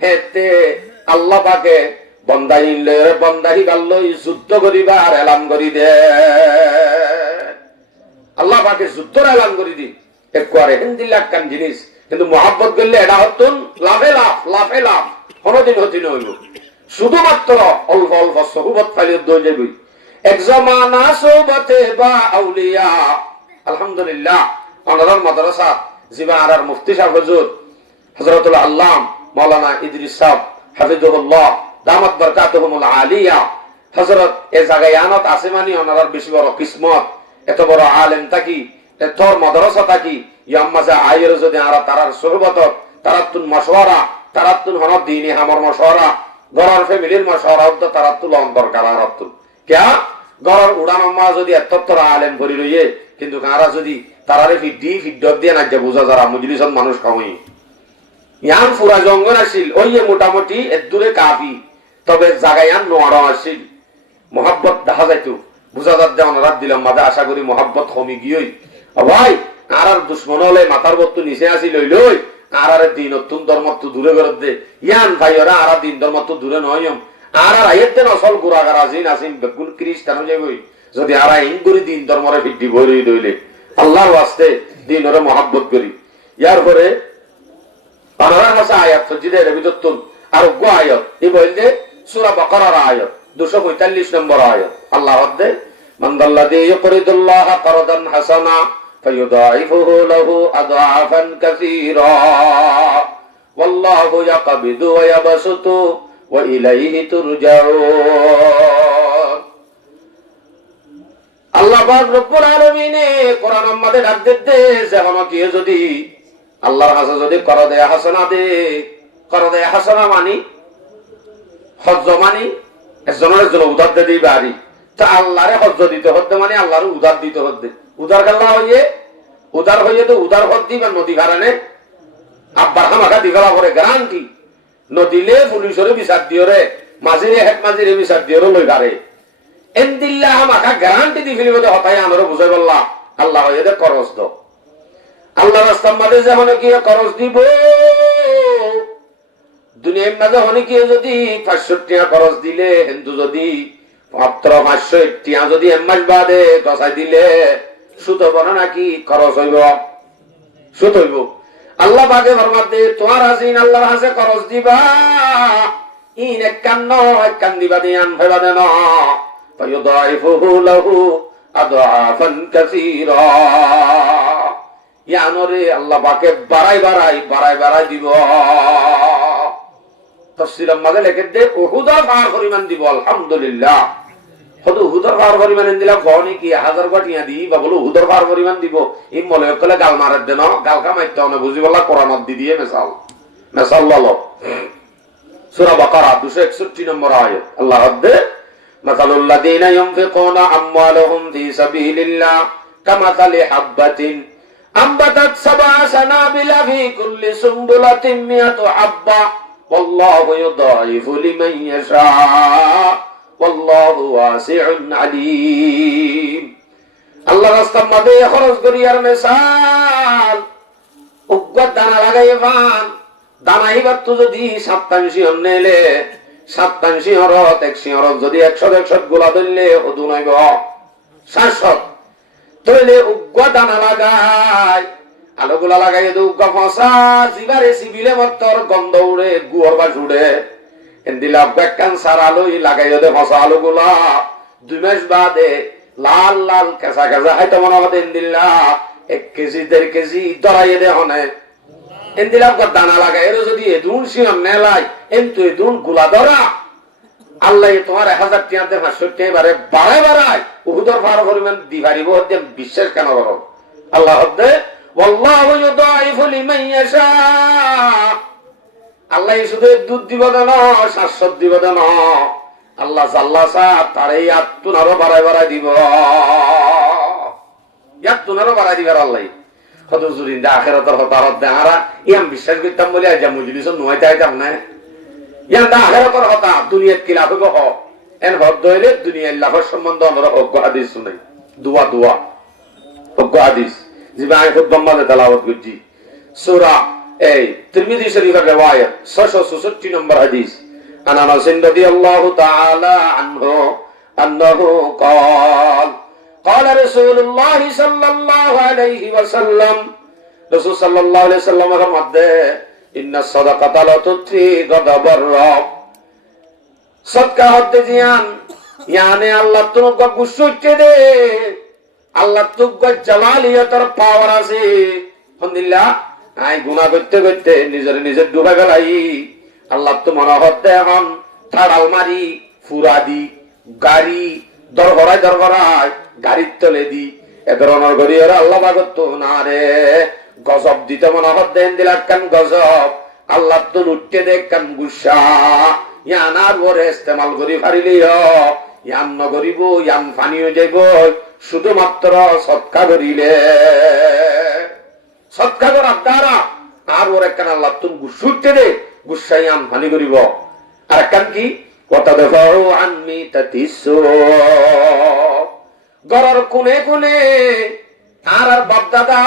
হেতে আল্লাহ পাকে বন্দাহি গাল্লই যুদ্ধ করিবা আর এলান করি দে আল্লাহ পাকে যুদ্ধর এলান করি দি একবারে হিন্দিল্লাহ কান জিনিস কিন্তু মোহাব্বত করলে এটা হতুন লাভে লাভ কোনদিন হতিন হইব শুধুমাত্র অল্প অল্প সহবত ফাইলে দই যাবি এক জামানা সোবতে বা আউলিয়া আলহামদুলিল্লাহ আমাদের মাদ্রাসা জিবারার মুফতি সাহেব হুজুর হযরতুল আল্লাম মাওলানা ইদ্রিস সাহেব হাফিজুল্লাহ দামাত বরকাতুহুল আলিয়া হযরত এ জায়গায় আনত আসমানি ওনার বেশি বড় কিসমত এত বড় আলেম থাকি তোর মাদ্রাসা থাকি ইয়াম্মাজা আয়ের যদি আর তারার সুহবত তারাতুন মাশওয়ারা তারাতুন হন দ্বীনি হামর মাশওয়ারা গরার ফ্যামিলির মাশওয়ারা হদ্দ তারাতুল দরকার আর ক্যা গড়র উড়ান মা যদি এতরা আলেম করি রইয়ে কিন্তু কারা যদি তারারে ফিড্ডর দিয়ে না যে বোঝা যারা মজলিসত মানুষ কমই ইয়ান পুরা জঙ্গল আসিল ওই মোটামুটি এর দূরে কাফি তবে জায়গায় নোয়ার আসিল মোহাব্বত দেখা যাইতো বুঝা যার যেমন রাত দিলাম মাঝে আশা করি মোহাব্বত কমি গিয়ে ভাই আর দুশ্মন হলে মাথার বত্তু নিচে আসি লই লই আর দিন অত্যন্ত ধর্মত্ব দূরে বেরোত দে ইয়ান ভাই ওরা আর দিন ধর্মত্ব দূরে নয় আর আইয়ের দেন অসল গোড়াগার আসিন আসিন বেগুন খ্রিস্টান যাবই যদি আর আইন করি দিন ধর্মরে ফিটি বই রইলে আল্লাহর ওয়াস্তে দিন ওরে মহাব্বত করি ইয়ার পরে পানার মাসে আয়াত সজ্জিদের বিদত্তুন আর গো আয়াত এই বলতে সূরা বাকারার আয়াত 245 নম্বর আয়াত আল্লাহ হদ্দে মানদাল্লাযী ইউকরিদুল্লাহা কারদান হাসানা ফায়ুদাইফুহু লাহু আদআফান কাসীরা ওয়াল্লাহু ইয়াকবিদু ওয়া ইয়াবসুতু ওয়া ইলাইহি তুরজাউন আল্লাহ পাক রব্বুল আলামিন কোরআন আমাদের ডাক দিতে যেমন কি যদি আল্লাহর কাছে যদি করদে হাসানা দে করদে হাসানা মানি হজ্জ মানি একজনের জন্য উদার দিয়ে দিই বাড়ি তা আল্লাহরে হজ্জ দিতে হতে মানে আল্লাহর উদার দিতে হতে উদার গাল্লা হইয়ে তো উদার হদ দিবা নদী কারণে আব্বার হামাকা দিগলা করে গ্যারান্টি নদীলে পুলিশরে বিচার দিও রে মাঝিরে হেড মাঝিরে বিচার দিও লই গারে এন্দিল্লা হামাকা গ্যারান্টি দি ফেলিব হতাই আনরে বুঝাই বললা আল্লাহ হইয়ে দে করস দ আল্লাহ রাস্তার মাঝে যখন কি করস দিব দুনিয়ার মাঝে হনে কি যদি 500 টাকা খরচ দিলে হিন্দু যদি মাত্র 500 টাকা যদি এমাস বাদে দশাই দিলে সুদ বনা নাকি খরচ হইব সুদ হইব আল্লাহ পাকে ফরমাতে তোমার হাসিন আল্লাহর হাসে খরচ দিবা ইন একান দিবা দিয়ান ফেবা দেন ফায়ুদাইফুহু লাহু আদআফান কাসীরা ইয়ানরে আল্লাহ পাকে বাড়াই দিব তাফসীরের মাঝে লেখে দে উহুদের পার পরিমাণ দিব আলহামদুলিল্লাহ হয়তো উহুদের পার পরিমাণ দিলা গনি কি 1000 গটিয়া দি বা বলো উহুদের পার পরিমাণ দিব এই মলে কলে গাল মারার দেন গাল কামাইতে না বুঝি বলা কোরআনত দি দিয়ে মেসাল ললো সূরা বাকারা 261 নম্বর আয়াত আল্লাহ হদ্দে মাসালুল লাযিনা ইউনফিকুনা আমওয়ালাহুম ফি সাবিলিল্লাহ কামাসালি হাববাতিন আমবাতাত সাবআ সানাবিলা ফি কুল্লি সুমবুলাতিন মিয়াতু হাব্বা والله يضاعف لمن يشاء والله واسع عليم আল্লাহ রাস্তার মধ্যে খরচ করি আর মিসাল উগ্র দানা লাগাই পান দানা হিবার তো যদি 7 সিংহ নেলে 7 সিংহরত 1 সিংহরত যদি 100 গোলা ধরলে ওদু নইব 700 তইলে উগ্র দানা লাগাই আলোগুলা লাগাই উগ্র ফসা জিবারে সিবিলে মতর গন্ধ উড়ে গুয়র বা জুড়ে এন্দিলা বেকান সারা লই লাগাই দে ফসা আলোগুলা 2 মাস বাদে লাল লাল কেসা কেসা হাইতো মনে হবে এন্দিলা 1 কেজি 1.5 কেজি দরাই দে হনে এন্দিলা দানা লাগাই এর যদি এদুন সিম নেলাই এন্তু এদুন গুলা ধরা আল্লাহ তোমার 1000 টাকা দে 500 টাকা বারে বাড়াই উহুদের পার পরিমাণ দিবারিব হতে বিশ্বাস কেন করো আল্লাহ হদ্দে ওয়াল্লাহু ইউদাইফু লিমান ইয়াশা আল্লাহ শুধু দুধ দিব না 700 দিব না আল্লাহ জাল্লাসা তারে আত্মনারো বাড়াই দিব আত্মনারো বাড়াই দিবার আল্লাহ কত জুরিন্দা আখিরাতের হতারত দেহারা ইয়াম বিশ্বাস করতাম বলে আজ মজলিস নয়তে আইতাম না ইয়াম দা আখিরাতের হতা দুনিয়াত কি লাভ হবে হ এন হদ হইলে দুনিয়ার লাভের সম্বন্ধে আমরা অজ্ঞ হাদিস শুনাই দোয়া অজ্ঞ হাদিস জিবা আমি খুব দম্মালে তেলাওয়াত করছি সূরা এই তিরমিজি শরীফের riwayat 666 নম্বর হাদিস আনা আনাস রাদিয়াল্লাহু তাআলা আনহু আন্নাহু قال قال رسول الله صلى الله عليه وسلم রাসূল সাল্লাল্লাহু আলাইহি ওয়াসাল্লামের মধ্যে ইন্না সাদাকাতা লা তুতি গাদাবার রব সদকা হতে জিয়ান ইয়ানে আল্লাহ তোমাকে গুসুচ্ছে দে আল্লাহ তুগ্গ জালালিয়াতের পাওয়ার আছে আলহামদুলিল্লাহ আই গুনাহ করতে করতে নিজের ডুবে গেলাই আল্লাহ তো মনে হতে এখন থাড় আলমারি ফুরাদি গাড়ি দরগড়ায় গাড়ির তলে দি এ ধরনের গড়ি ওরা আল্লাহ বাগত না রে গজব দিতে মনে হতে দিলা কান গজব আল্লাহ তো উঠতে দেখ কান গুসা ইয়ানার ওরে ইস্তেমাল করি পারিলিও ইয়ান নগরিব ইয়ান ফানি হয়ে যাইব শুধুমাত্র সৎকা করিলে সৎকা করার দ্বারা আর ওর একখান আল্লাহ তুমি গুসুরতে দে গুসাই আন ফানি করিব আর একখান কি কথা দেখো আনমি তাতিসু গরর কোনে কোনে আর বাপ দাদা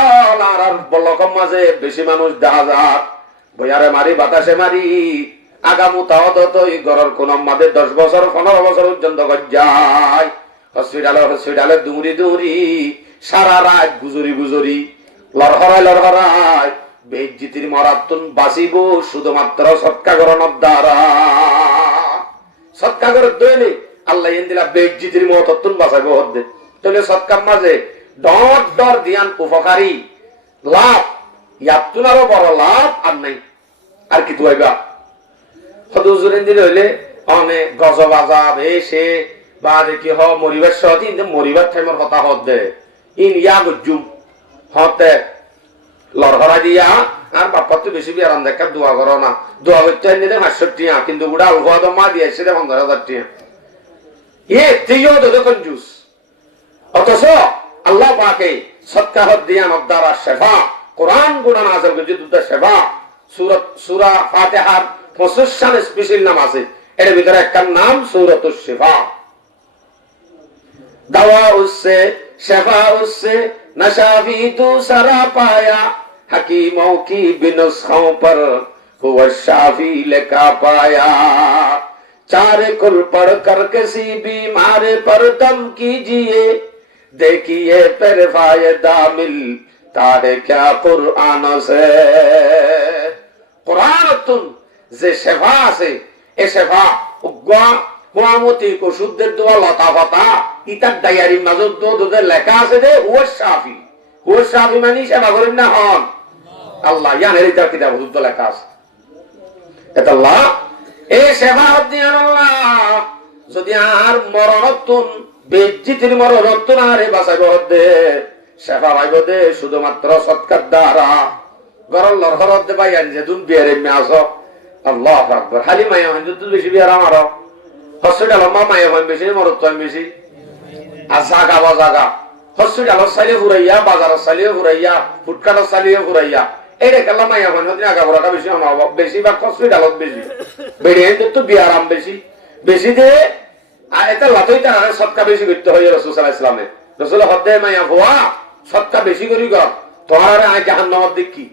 আর বলকম মাঝে বেশি মানুষ দেখা যাক বইয়ারে মারি বাতাসে মারি আগামু তাওদত এই গরর কোন মাঝে 10 বছর 15 বছর পর্যন্ত যায় হসপিটালে দৌড়ি দৌড়ি সারা রাত গুজরি লড়হরায় বেজ্জিতির মরাত্তুন বাঁচিব শুধুমাত্র সৎকা গরণের দ্বারা সৎকা করে দইলে আল্লাহ দিলা বেজ্জিতির মতত্তুন বাঁচাইব হদ্দে তাহলে সৎকার মাঝে ডর দিয়ান উপকারী লাভ ইয়াতুন আরো বড় লাভ আর নাই আর কি তুইবা হদুজুরেন দিলে হইলে অনেক গজব আজাব এসে বা কি হ মরিবার সহতি মরিবার টাইমের কথা হদ্দে ইন ইয়া গজুম হতে লড়হরা দিয়া আর বাপ্পা তো বেশি বিয়ারাম দেখা দোয়া করো না দোয়া করতে নিলে 500 টিয়া কিন্তু গুড়া আলফা মা দিয়েছে 15,000 টিয়া এ তেও তো কঞ্জুস অথচ আল্লাহ পাকে সৎকা হদ দিয়া নদ্দারা শেফা কোরআন গুণা নাযিল করেছে দুটা শেফা সূরা ফাতিহার 25 স্পেশাল নাম আছে এর ভিতরে একটা নাম সূরাতুশ শিফা দাওয়া উসসে শেফা উসসে नशाफी दूसरा पाया हकीमों की बिनुस्खों पर हुआ शाफी लिखा पाया चार कुल पढ़ कर किसी बीमारे पर दम कीजिए देखिए फिर फायदा मिलता है क्या कुरान से कुरान तुम जे शेफा से ए शेफा उग्वा কুয়ামতি কো শুদ্ধের দোয়া লতা পাতা ইতার ডায়ারি মাঝে দুধের লেখা আছে যে হুয়া শাফি মানে সেবা করেন না হন আল্লাহ ইয়ানের ইতার কিতাব দুধ লেখা আছে এটা আল্লাহ এই সেবা দিয়ান আল্লাহ যদি আর মরণতুন বেজ্জিতির মরণতুন আরে বাঁচাইব দে সেবা পাইব দে শুধুমাত্র সৎকার দ্বারা গরল লরহর দে ভাই আনজে দুন বিয়ারে মে আসো আল্লাহু আকবার খালি মায়া হন দুধ বেশি বিয়ার আমারও হসপিটাল মামায় হয় বেশি মরত হয় বেশি আর জাগা বা জাগা হসপিটালের চালিয়ে ঘুরাইয়া বাজারের চালিয়ে ঘুরাইয়া ফুটকাটের চালিয়ে ঘুরাইয়া এইটা খেলা মাইয়া হয় নদী আগা ঘোরাটা বেশি আমার বেশি বা হসপিটালত বেশি বেরিয়ে তো বিয়ারাম বেশি বেশি দিয়ে আর এটা লাতই তার সৎকা বেশি করতে হয় রসুল সাল্লাল্লাহু আলাইহি ওয়াসাল্লামে রসুল হদ্দে মাইয়া ভুয়া সৎকা বেশি করি কর তোমার আয় জাহান্নামত দেখি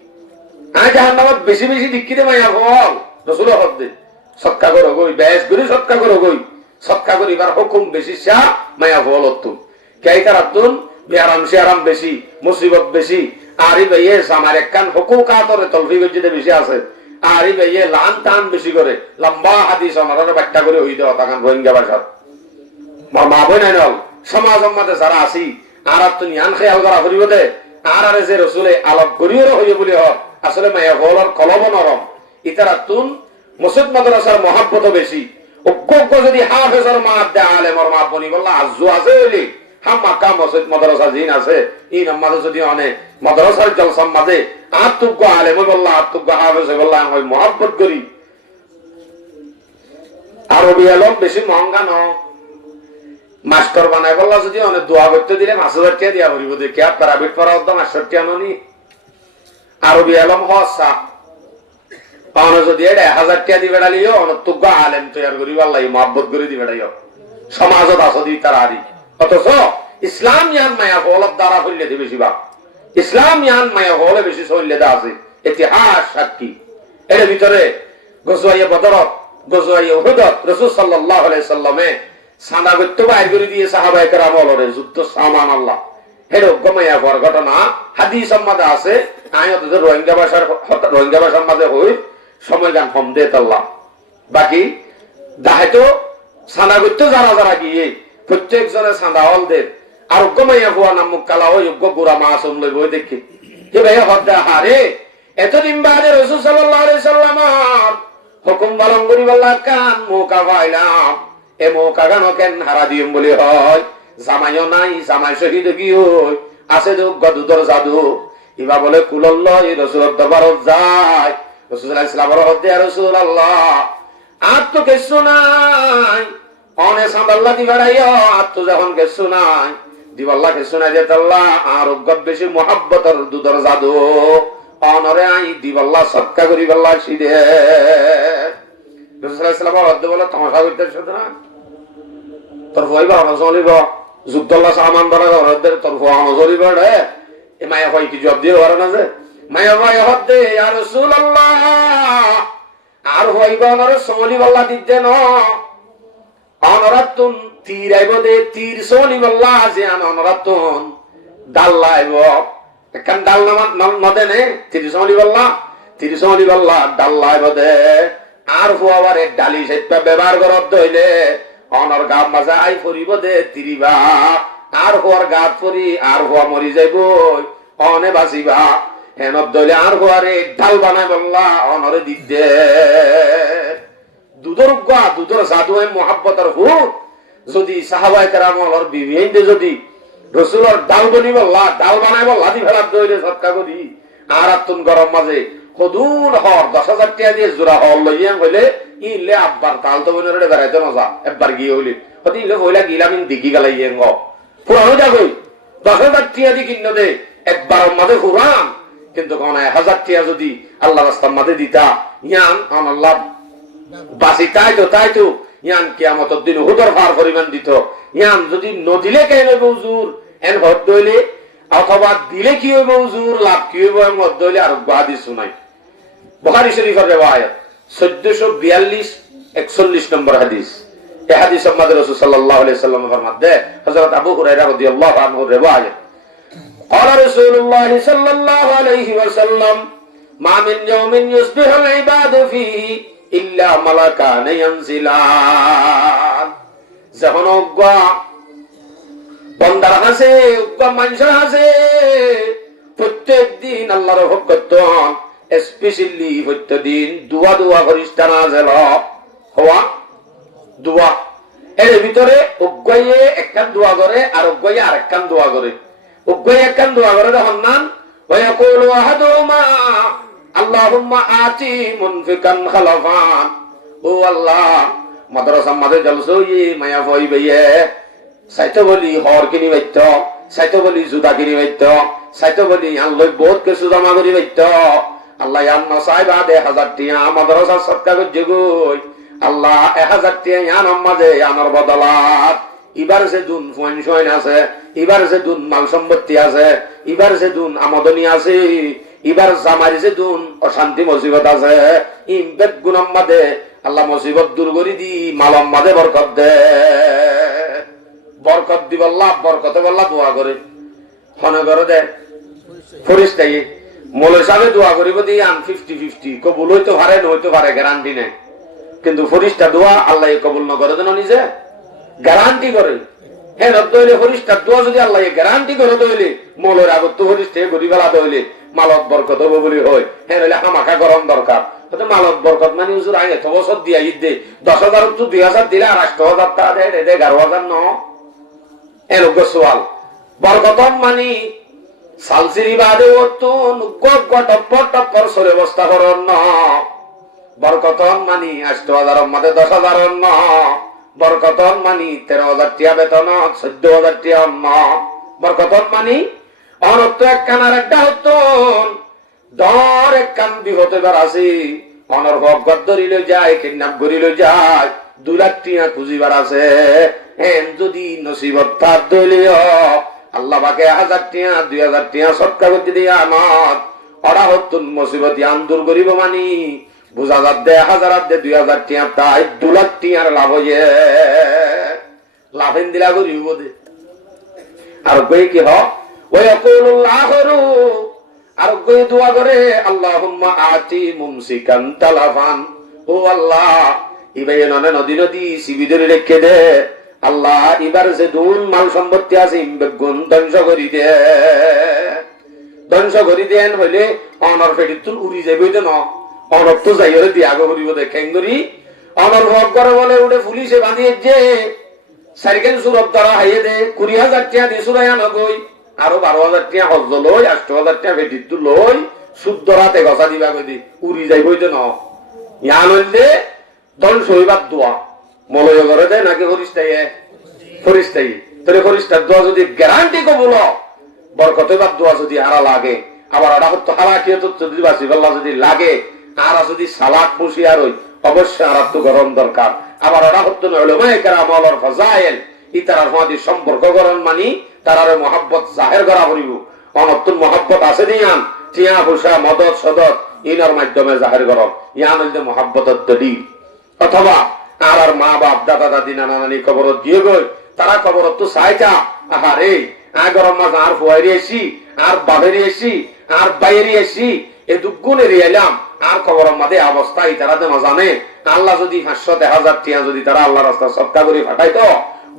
আয় জাহান্নামত বেশি বেশি দিকি দে মাইয়া ভুয়া রসুল হদ্দে সৎকা করো গই বেশ করে সৎকা করো গই সৎকা করিবার হুকুম বেশি সা মায়া ভলতুম কে তারাতুন বিয়ারাম শিয়ারাম বেশি মুসিবত বেশি আরি ভাইয়ে আমার একখান হুকুক আতরে তলফি গজিতে বেশি আছে আরি ভাইয়ে লান টান বেশি করে লম্বা হাদিস আমার ব্যাখ্যা করে হই দেওয়া তখন রোহিঙ্গা ভাষার মা বই নাই নল সমাজ মধ্যে যারা আসি আর তুমি আন খেয়াল করা করিব দে আর আরে যে রসুলে আলাপ করিও হইবে বলি হ আসলে মায়া ভলর কলব নরম ইতারাতুন মসজিদ মাদ্রাসার মহাব্বত বেশি অজ্ঞ যদি হাফেজর মাপ দে আলেমর মাপ বনি বললা আজু আছে বলি হাম মাক্কা মসজিদ মাদ্রাসা জিন আছে এই নামাজে যদি অনেক মাদ্রাসার জলসাম মাঝে আত্মজ্ঞ আলেম বললা আত্মজ্ঞ হাফেজ বললা আমি মহাব্বত করি আরবি আলম বেশি মহঙ্গা ন মাস্টার বানাই বললা যদি অনেক দোয়া করতে দিলে 5,000 টাকা দিয়া ভরিব দেখি আর প্রাইভেট পড়া হতো 500 টাকা ননি আরবি আলম হসা পাওনা যদি 1,000 টাকা দিবে ডালিও অনতুজ্ঞ আলেম তৈরি করি আল্লাহ মহব্বত করে দিবে ডাইও সমাজত আসদি তার আরি অথচ ইসলাম ইয়ান মায়া হলত দ্বারা হইলে দিবে বেশি বা ইসলাম ইয়ান মায়া হলে বেশি চললে দা আছে ইতিহাস সাক্ষী এর ভিতরে গজওয়ায়ে বদরত গজওয়ায়ে উহুদত রাসূল সাল্লাল্লাহু আলাইহি সাল্লামে সাদা গত্য বাইর করে দিয়ে সাহাবায়ে কেরাম হলরে যুদ্ধ সামান আল্লাহ এর গমায়া হওয়ার ঘটনা হাদিস সম্মাদে আছে আয়াত রোহিঙ্গা ভাষার মাঝে হই সময় গান কম দে আল্লাহ বাকি দাহেতো সাদা গত্য যারা যারা গিয়ে প্রত্যেক জনে সাদা হল দে আর গমাইয়া হওয়া নামক কালা ওই গোরা মাসুম লইব দেখি যে ভাই হদ্দা হারে এতদিন বাদে রাসূল সাল্লাল্লাহু আলাইহি সাল্লাম হুকুম পালন করি বললা কান মৌকা পাইলাম এ মৌকা গান কেন হারা দিম বলি হয় জামাইও নাই জামাই শহীদ কি হই আছে গদুদর জাদু ইবা বলে কুলল্লাহ এই রাসূলের দরবারত যায় রাসূল সাল্লাল্লাহু আলাইহি সাল্লাম হদ্দে রাসূলুল্লাহ আর তো কিছু নাই অনে সাঁদাল্লা দিবাড়াইয়া আর তো যখন কিছু নাই দিবাল্লা কিছু নাই যে তাল্লা আর বেশি মোহাব্বতর দুধর জাদু অনরে আই দিবাল্লা সৎকা করি বেল্লা সিদে বলে তমাশা করতে না তোর ভয়বা চলিব যুদ্ধল্লা সামান ধরা তোর চলিব রে এ মায়া হয় কি জব দিয়ে পারে না যে মায়া ভাই হতে আর আর হইব অনরে চলি বল্লা দিতে ন অনরাতুন তীর আইব দে তীর চলি বল্লা যে অনরাতুন ডাল লাইব একখান ডাল নদে নে তিরিশলি বল্লা ডাল লাইব দে আর ফুয়াবারে ডালি সেটা ব্যবহার করত হইলে অনর গাপ মাঝে আই ফরিব দে তিরিবা আর ফুয়ার গাত ফরি আর ফুয়া মরি যাইব অনে বাঁচিবা হেনত দইলে আর ফুয়ারে ডাল বানাই বললা অনরে দিতে দুধর জাদু মোহাব্বতের হুর যদি সাহাবায়ে কেরামর বিভিন্ন যদি রসুলের ডাল বনি বললা ডাল বানাই বললা দি ফেলার দইলে সৎকা করি আর আত্মন গরম মাঝে সদূর হর 10,000 টাকা দিয়ে জোড়া হল লইয়া হইলে ইলে আব্বার তাল তো বনের বেড়াইতে মজা একবার গিয়ে হইলে হতে ইলে হইলা গিলাম দিঘি গেলাই গো পুরানো যাবই 10,000 টাকা দিয়ে কিন্ন দে একবার মাঝে পুরান কিন্তু কোন 1,000 টাকা যদি আল্লাহ রাস্তার মাঝে দিতা ইয়ান আল্লাহ বাসি তাই তো ইয়ান কিয়ামতের দিন হুদর ভার পরিমাণ দিত ইয়ান যদি নদিলে কেন হুজুর এন হদ দইলে অথবা দিলে কি হইব হুজুর লাভ কি হইব এম হদ দইলে আর হাদিস শুনাই বুখারী শরীফের রিওয়ায়াত 1442 41 নম্বর হাদিস এই হাদিস আমাদের রাসূল সাল্লাল্লাহু আলাইহি ওয়াসাল্লাম ফরমাতে হযরত আবু হুরায়রা রাদিয়াল্লাহু আনহু রিওয়ায়াত قال رسول الله صلى الله عليه وسلم ما من يوم يصبح العباد فيه ইল্লা মালাকান ইয়ানজিলান যখন ওগা বান্দার হাসে ওগা মানুষের হাসে প্রত্যেক দিন আল্লাহর ভক্ত স্পেশালি প্রত্যেকদিন দুয়া ফেরেশতা নাযিল হওয়া দুয়া এর ভিতরে ওগায়ে একখান দোয়া করে আর ওগায়ে আরেকখান দোয়া করে ওগায়ে একখান দোয়া করে তখন নাম ওয়া ইয়াকুলু আহাদুমা আল্লাহুম্মা আতি মুনফিকান খালাফান ও আল্লাহ মাদ্রাসা মাঝে জলসো মায়া ভই বইয়ে সাইতো বলি হর কিনি বাইত সাইতো বলি জুতা কিনি বাইত সাইতো বলি আল্লাহ বহুত কিছু জমা করি বাইত আল্লাহ ইয়ান নসাইবা দে 1000 টিয়া মাদ্রাসা সদকা করছে গই আল্লাহ 1000 টিয়া ইয়ান মাঝে ইয়ানোর বদলাত এবার যে দুন ফয়ন আছে এবার যে দুন মাল সম্পত্তি আছে এবার যে দুন আমদানি আছে এবার জামারি যে দুন অশান্তি মুসিবত আছে ইমবেদ গুনাম মাদে আল্লাহ মুসিবত দূর করি দি মালম মাদে বরকত দে বরকত দি বল্লাহ বরকতে বল্লাহ দোয়া করে হনে করে দে ফরিস্তাই মৌলভী সাহেব দোয়া করিব দি আন 50-50 কবুল হইতে পারে নইতে পারে গ্যারান্টি নেই কিন্তু ফরিস্তা দোয়া আল্লাহ কবুল না করে দেন নিজে গ্যারান্টি করে হ্যাঁ দইলে ফরিস্তার দোয়া যদি আল্লাহ গ্যারান্টি করে দইলে মৌলের আগত ফরিস্তে গরি বেলা দইলে মালত বরকত হবো বলি হয় হ্যাঁ নইলে হামাখা গরম দরকার মালত বরকত মানে হুজুর আগে তো বছর দিয়া ঈদ দে 10,000 তো 2,000 দিলে আর 8,000 টাকা দেয় 11,000 ন এরকম সোয়াল বরকতম মানে সালসিরি বাদে অতুন টপ্পর সরে অবস্থা করন ন বরকতম মানে 8,000 মধ্যে 10,000 ন বরকতন মানি 13,000 টাকা বেতন 14,000 টাকা ন বরকতন মানি অনত্ব একখান আর একটা হতন দর একখান বিহতে বার আছে অনর ভগত ধরিল যায় কিডন্যাপ করিল যায় 2 লাখ টাকা খুঁজিবার আছে এন যদি নসিবত তার দলিও আল্লাহ পাকে 1,000 টাকা 2,000 টাকা সৎকার করতে দিয়া আমত ওরা হতন মুসিবত ইয়ান দূর করিব মানি বুঝা যাত দে 1,000 দে 2,000 টাকা তাই 2 লাখ টাকার লাভ হয়ে লাভেন দিলা করিব দে আর কই কি হ ওয়া ইয়াকুলুল আখিরু আর কই দোয়া করে আল্লাহুম্মা আতি মুমসিকান তালাফান ও আল্লাহ ইবাই নদী সিবিদের রেখে দে আল্লাহ এবার যে দুন মাল সম্পত্তি আছে ইমবেগুন ধ্বংস করি দে ধ্বংস করি দেন হইলে অনর ফেডিতুল উড়ি যাবে তো না অনর তো যাই হলে দিয়া করিব দেখেন করি অনর ভোগ করে বলে উঠে পুলিশে বাঁধিয়ে যে সাইকেল সুরত দ্বারা হাইয়ে দে 20,000 টাকা দিয়ে সুরাইয়া নগই আরো 12,000 টাকা হজ লই 8,000 টাকা ফেডিতুল লই শুদ্ধ রাতে গসা দিবা কই দি উড়ি যাইব তো না ইয়ান হইলে ধ্বংস হইবার দোয়া মলয় করে দেয় নাকি ফরিস্তাই তোর ফরিস্তার দোয়া যদি গ্যারান্টি কবুল বরকতে বা দোয়া যদি হারা লাগে আবার ওটা হতো হারা কি হতো যদি বাসি পাল্লা যদি লাগে আর যদি সালাদ পুষি আর ওই অবশ্যই আর তো গরম দরকার আবার ওটা হতো না হলো মাইকার ফজাইল ইতারার মধ্যে সম্পর্ক গরম মানি তারার মহাব্বত জাহের করা করিব অনতুন মহাব্বত আছে দিয়ান টিয়া পয়সা মদত সদত ইনার মাধ্যমে জাহের গরম ইয়ান হইলে মহাব্বতের দলিল অথবা আর মা বাপ দাদা দাদি নানা নানি কবরত দিয়ে গই তারা কবরত তো চাইতা আহার এই গরম মাছ আর ফুয়ারি এসি আর বাবেরি এসি আর বাইরে এসি এ দুগুণে এলাম আর কবরের মাঝে অবস্থা তারা তো জানে আল্লাহ যদি 500,000 টিয়া যদি তারা আল্লাহ রাস্তা সৎকা করে ফাটাইতো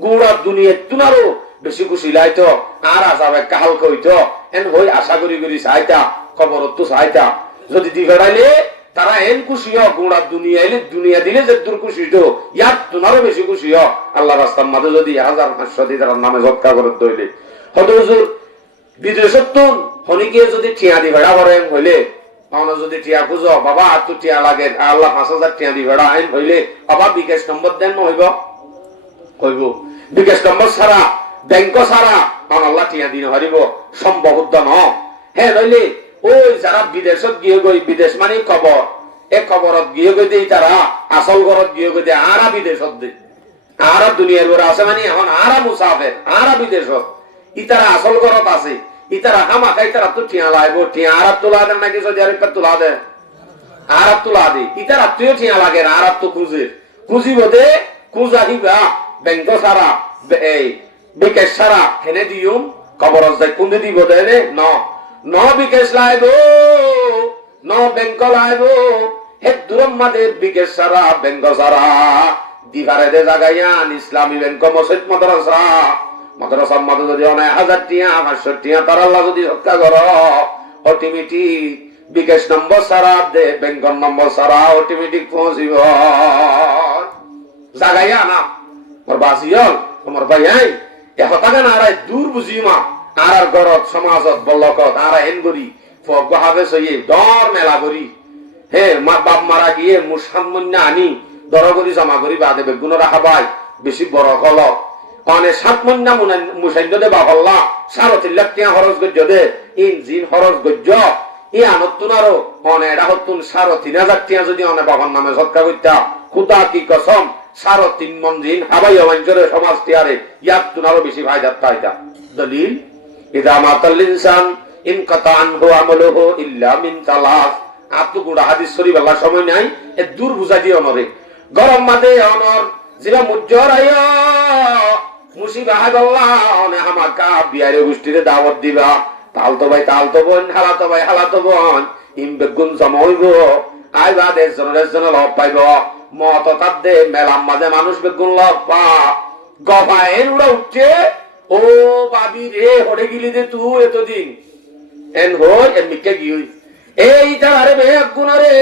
গুড়া দুনিয়া তুনারও বেশি খুশি লাইতো আর আসাবে কাহাল কইতো এন হই আশা করি করি চাইতা কবরত তো চাইতা যদি দি ফেরাইলে তারা এন খুশি হোক গুড়া দুনিয়া দিলে যে দূর খুশি তো ইয়ার তুনারও বেশি খুশি হোক আল্লাহ রাস্তার মাঝে যদি 1,500 দিয়ে তার নামে সৎকা করে দইলে হয়তো হুজুর বিদেশত্তুন হনিকে যদি টিয়া দি ভেড়া করেন হইলে যদি টিয়া খুঁজো বাবা আর তো টিয়া লাগে আল্লাহ 5,000 টিয়া দি ভেড়া আইন হইলে বাবা বিকাশ নম্বর দেন হইব বিকাশ নম্বর ছাড়া ব্যাংক ছাড়া আল্লাহ টিয়া দিন হারিব সম্ভব ন হ্যাঁ নইলে ওই যারা বিদেশত গিয়ে গই বিদেশ মানে কবর এ কবরত গিয়ে গই দেই তারা আসল ঘরত গিয়ে গই দে আরা বিদেশত দে আরা দুনিয়ার ঘরে আছে মানে এখন আরা মুসাফের আরা বিদেশত ইতারা আসল ঘরত আছে ইতারা হামাকাই তারা তো টিয়া লাইব টিয়া আরাত তোলা দেন নাকি যদি আরেকটা তোলা দেয় আরাত তোলা দে ইতারা তুই টিয়া লাগে আরাত তো খুঁজিব দে খুঁজ আহিবা ব্যাংক সারা এই বিকেশ সারা হেনে দিউম কবরত যাই কোন দিব দেনে ন বিকেশ লাইব ন ব্যাংক লাইব হে দুরম মাদের বিকেশ সারা ব্যাংক সারা দিবারে দে জাগাইয়ান ইসলামী ব্যাংক মসজিদ মাদ্রাসার মধ্যে যদি 1,000 টিয়া 500 টিয়া তার আল্লাহ যদি সৎকা কর অটোমেটিক বিকাশ নম্বর সারা দে ব্যাংকের নম্বর সারা অটোমেটিক পৌঁছিব জাগাইয়া না মোর বাসিয়ল তোমার ভাই আই এ হতাকে না আর দূর বুঝিমা আর ঘরত সমাজত বল্লকত আর এন করি ফগহাবে সইয়ে দর মেলা করি হে মা বাপ মারা গিয়ে মুসাম্মন্যা আনি দর করি জমা করি বাদে বেগুন রাখা ভাই বেশি বড় কলক অনে 7 মন্না মুসাইন্দ দে বাহল্লা 3.5 টিয়া খরচ গজ্জ দে ইঞ্জিন খরচ গজ্জ ই আনতুন আরো অনে এটা হতুন 3,500 টিয়া যদি অনে বাবার নামে সৎকা কইতা খুদা কি কসম 3.5 মন দিন হাবাই অঞ্চলের সমাজ টিয়ারে ইয়াত তুন আরো বেশি ফায়দা পাইতা দলিল ইদা মাতাল ইনসান ইনকাতা আনহু আমালুহু ইল্লা মিন তালাস আতু গুড়া হাদিস শরীফ আল্লাহ সময় নাই এ দূর বুঝা দি অনরে গরম মাদে অনর জিরা মুজ্জর আয়া মুসিবা হাদাল্লাহ অনে হামাকা বিয়ারে গোষ্ঠীরে দাওয়াত দিবা তালতো ভাই তালতো বোন হালাতো ভাই হালাতো বোন ইম বেগুন জমাইব আইবা দেশজনের জন্য লাভ পাইব মত তার দে মেলাম মাঝে মানুষ বেগুন লাভ পা গফায়েন উড়া উঠছে ও বাবি রে হড়ে গিলি দে তুই এতদিন এন হই এন মিকে গিয়ে এই তার আরে বেগুন রে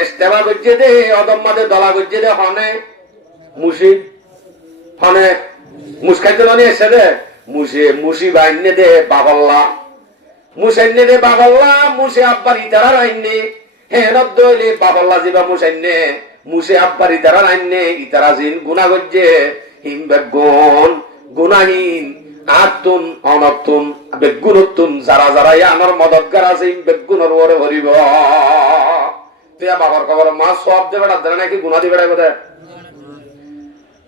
এস্তেবা গজ্জে দে অদম মাঝে দলা গজ্জে দে হনে মুসি হনে মুসখাইতে মানে এসে দে মুসি বাইনে দে বাবাল্লা মুসাইনে দে বাবাল্লা মুসে আব্বার ইতারা রাইনে হ্যাঁ রদ্দইলে বাবাল্লা জিবা মুসাইনে মুসে আব্বার ইতারা রাইনে ইতারা জিন গুনা গজ্জে হিম বেগুন গুনাহীন আতুন অনতুন বেগুনতুন যারা যারা আমার মদতগার আছে হিম বেগুনের ওরে ভরিব তুই বাবার কবর মা সব দেবে না দেনা নাকি গুনা দিবে না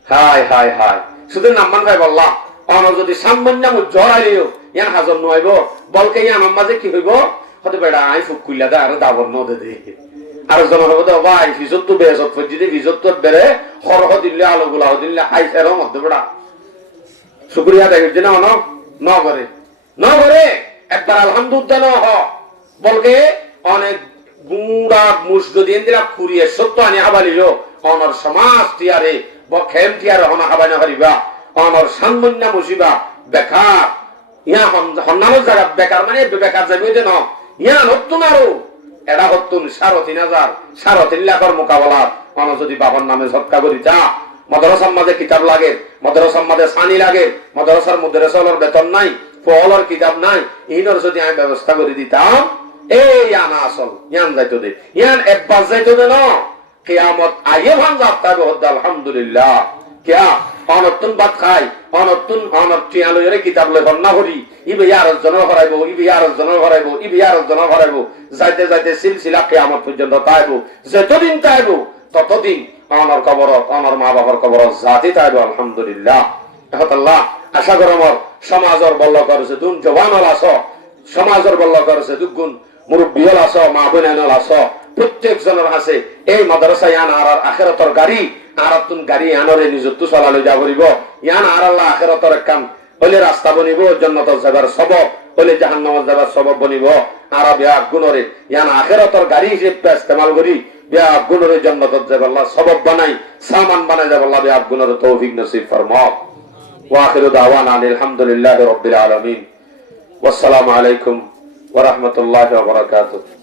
হাই হাই হাই শুধু নাম্মান ভাই বললা অন যদি সামান্য জ্বর আইলেও ইয়ান হাজর নইব বলকে ইয়ান মাঝে কি হইব হতে বেড়া আই ফুক কুইলা দে আর দাবর নদে দে আর জনের হবে ভাই ফিজত তো বেজত ফজি ফিজত তো বেড়ে হরহ দিলে আলো গুলা দিলে হাই ফেরো মধ্যে বেড়া শুক্রিয়া দেখে না ন করে একবার আলহামদুলিল্লাহ হ বলকে অনেক গুড়া মুস যদি এন্দিরা খুরিয়ে সত্য আনি হাবালিল অনর সমাজ টিয়ারে বখেম টিয়ারে হনা হাবানি হারিবা অনর সানমন্যা মুসিবা বেকার ইয়া হন্নামত জায়গা বেকার মানে বেকার যাবে যে ন ইয়া নতুন আরো এটা হতুন 3,500 লাখের মোকাবেলা অন যদি বাবার নামে সৎকা করি যা মাদ্রাসার মাঝে কিতাব লাগে মাদ্রাসার মাঝে সানি লাগে মাদ্রাসার মুদ্রাসার বেতন নাই ফলর কিতাব নাই ইনর যদি আমি ব্যবস্থা করে দিতাম এই আনা আসল ইয়ান যাইতো দে ইয়ান একবার যাইতো দে ন কিয়ামত আইয়ে ভান যাত্তাবে হদ্দ আলহামদুলিল্লাহ কিয়া অনতুন ভাত খাই অনতুন অনটিয়া লইরে কিতাব লই বন্না করি ইবে আর জনের হরাইবো ইবে আর জনের হরাইবো ইবে আর জনের হরাইবো যাইতে যাইতে সিলসিলা কিয়ামত পর্যন্ত তাইবো যতদিন তাইবো ততদিন অনর কবর অনর মা বাবার কবর জাতি তাইবো আলহামদুলিল্লাহ আল্লাহ আশা করি আমার সমাজের বল্ল করেছে দুন জওয়ান হল আস সমাজের বল্ল করেছে দুগুণ মুরব্বী হল আস মা বোন আস প্রত্যেক জনের আছে এই মাদ্রাসা ইয়ান আর আখিরাতের গাড়ি আরাতুন গাড়ি আনরে নিযুক্ত চলালে যা করিব ইয়ান আর আল্লাহ আখিরাতের কাম হলে রাস্তা বনিব জান্নাত যাবার সবব হলে জাহান্নাম যাবার সবব বনিব আর বিয়া গুণরে ইয়ান আখিরাতের গাড়ি হিসেবে ইস্তেমাল করি বিয়া গুণরে জান্নাত যাবার আল্লাহ সবব বানাই সামান বানাই যাবার আল্লাহ বিয়া গুণরে তৌফিক নসিব ফরমাও ওয়া আখিরু দাওয়ানা আলহামদুলিল্লাহি রাব্বিল আলামিন ওয়াসসালামু আলাইকুম ওয়া রাহমাতুল্লাহি ওয়া বারাকাতুহু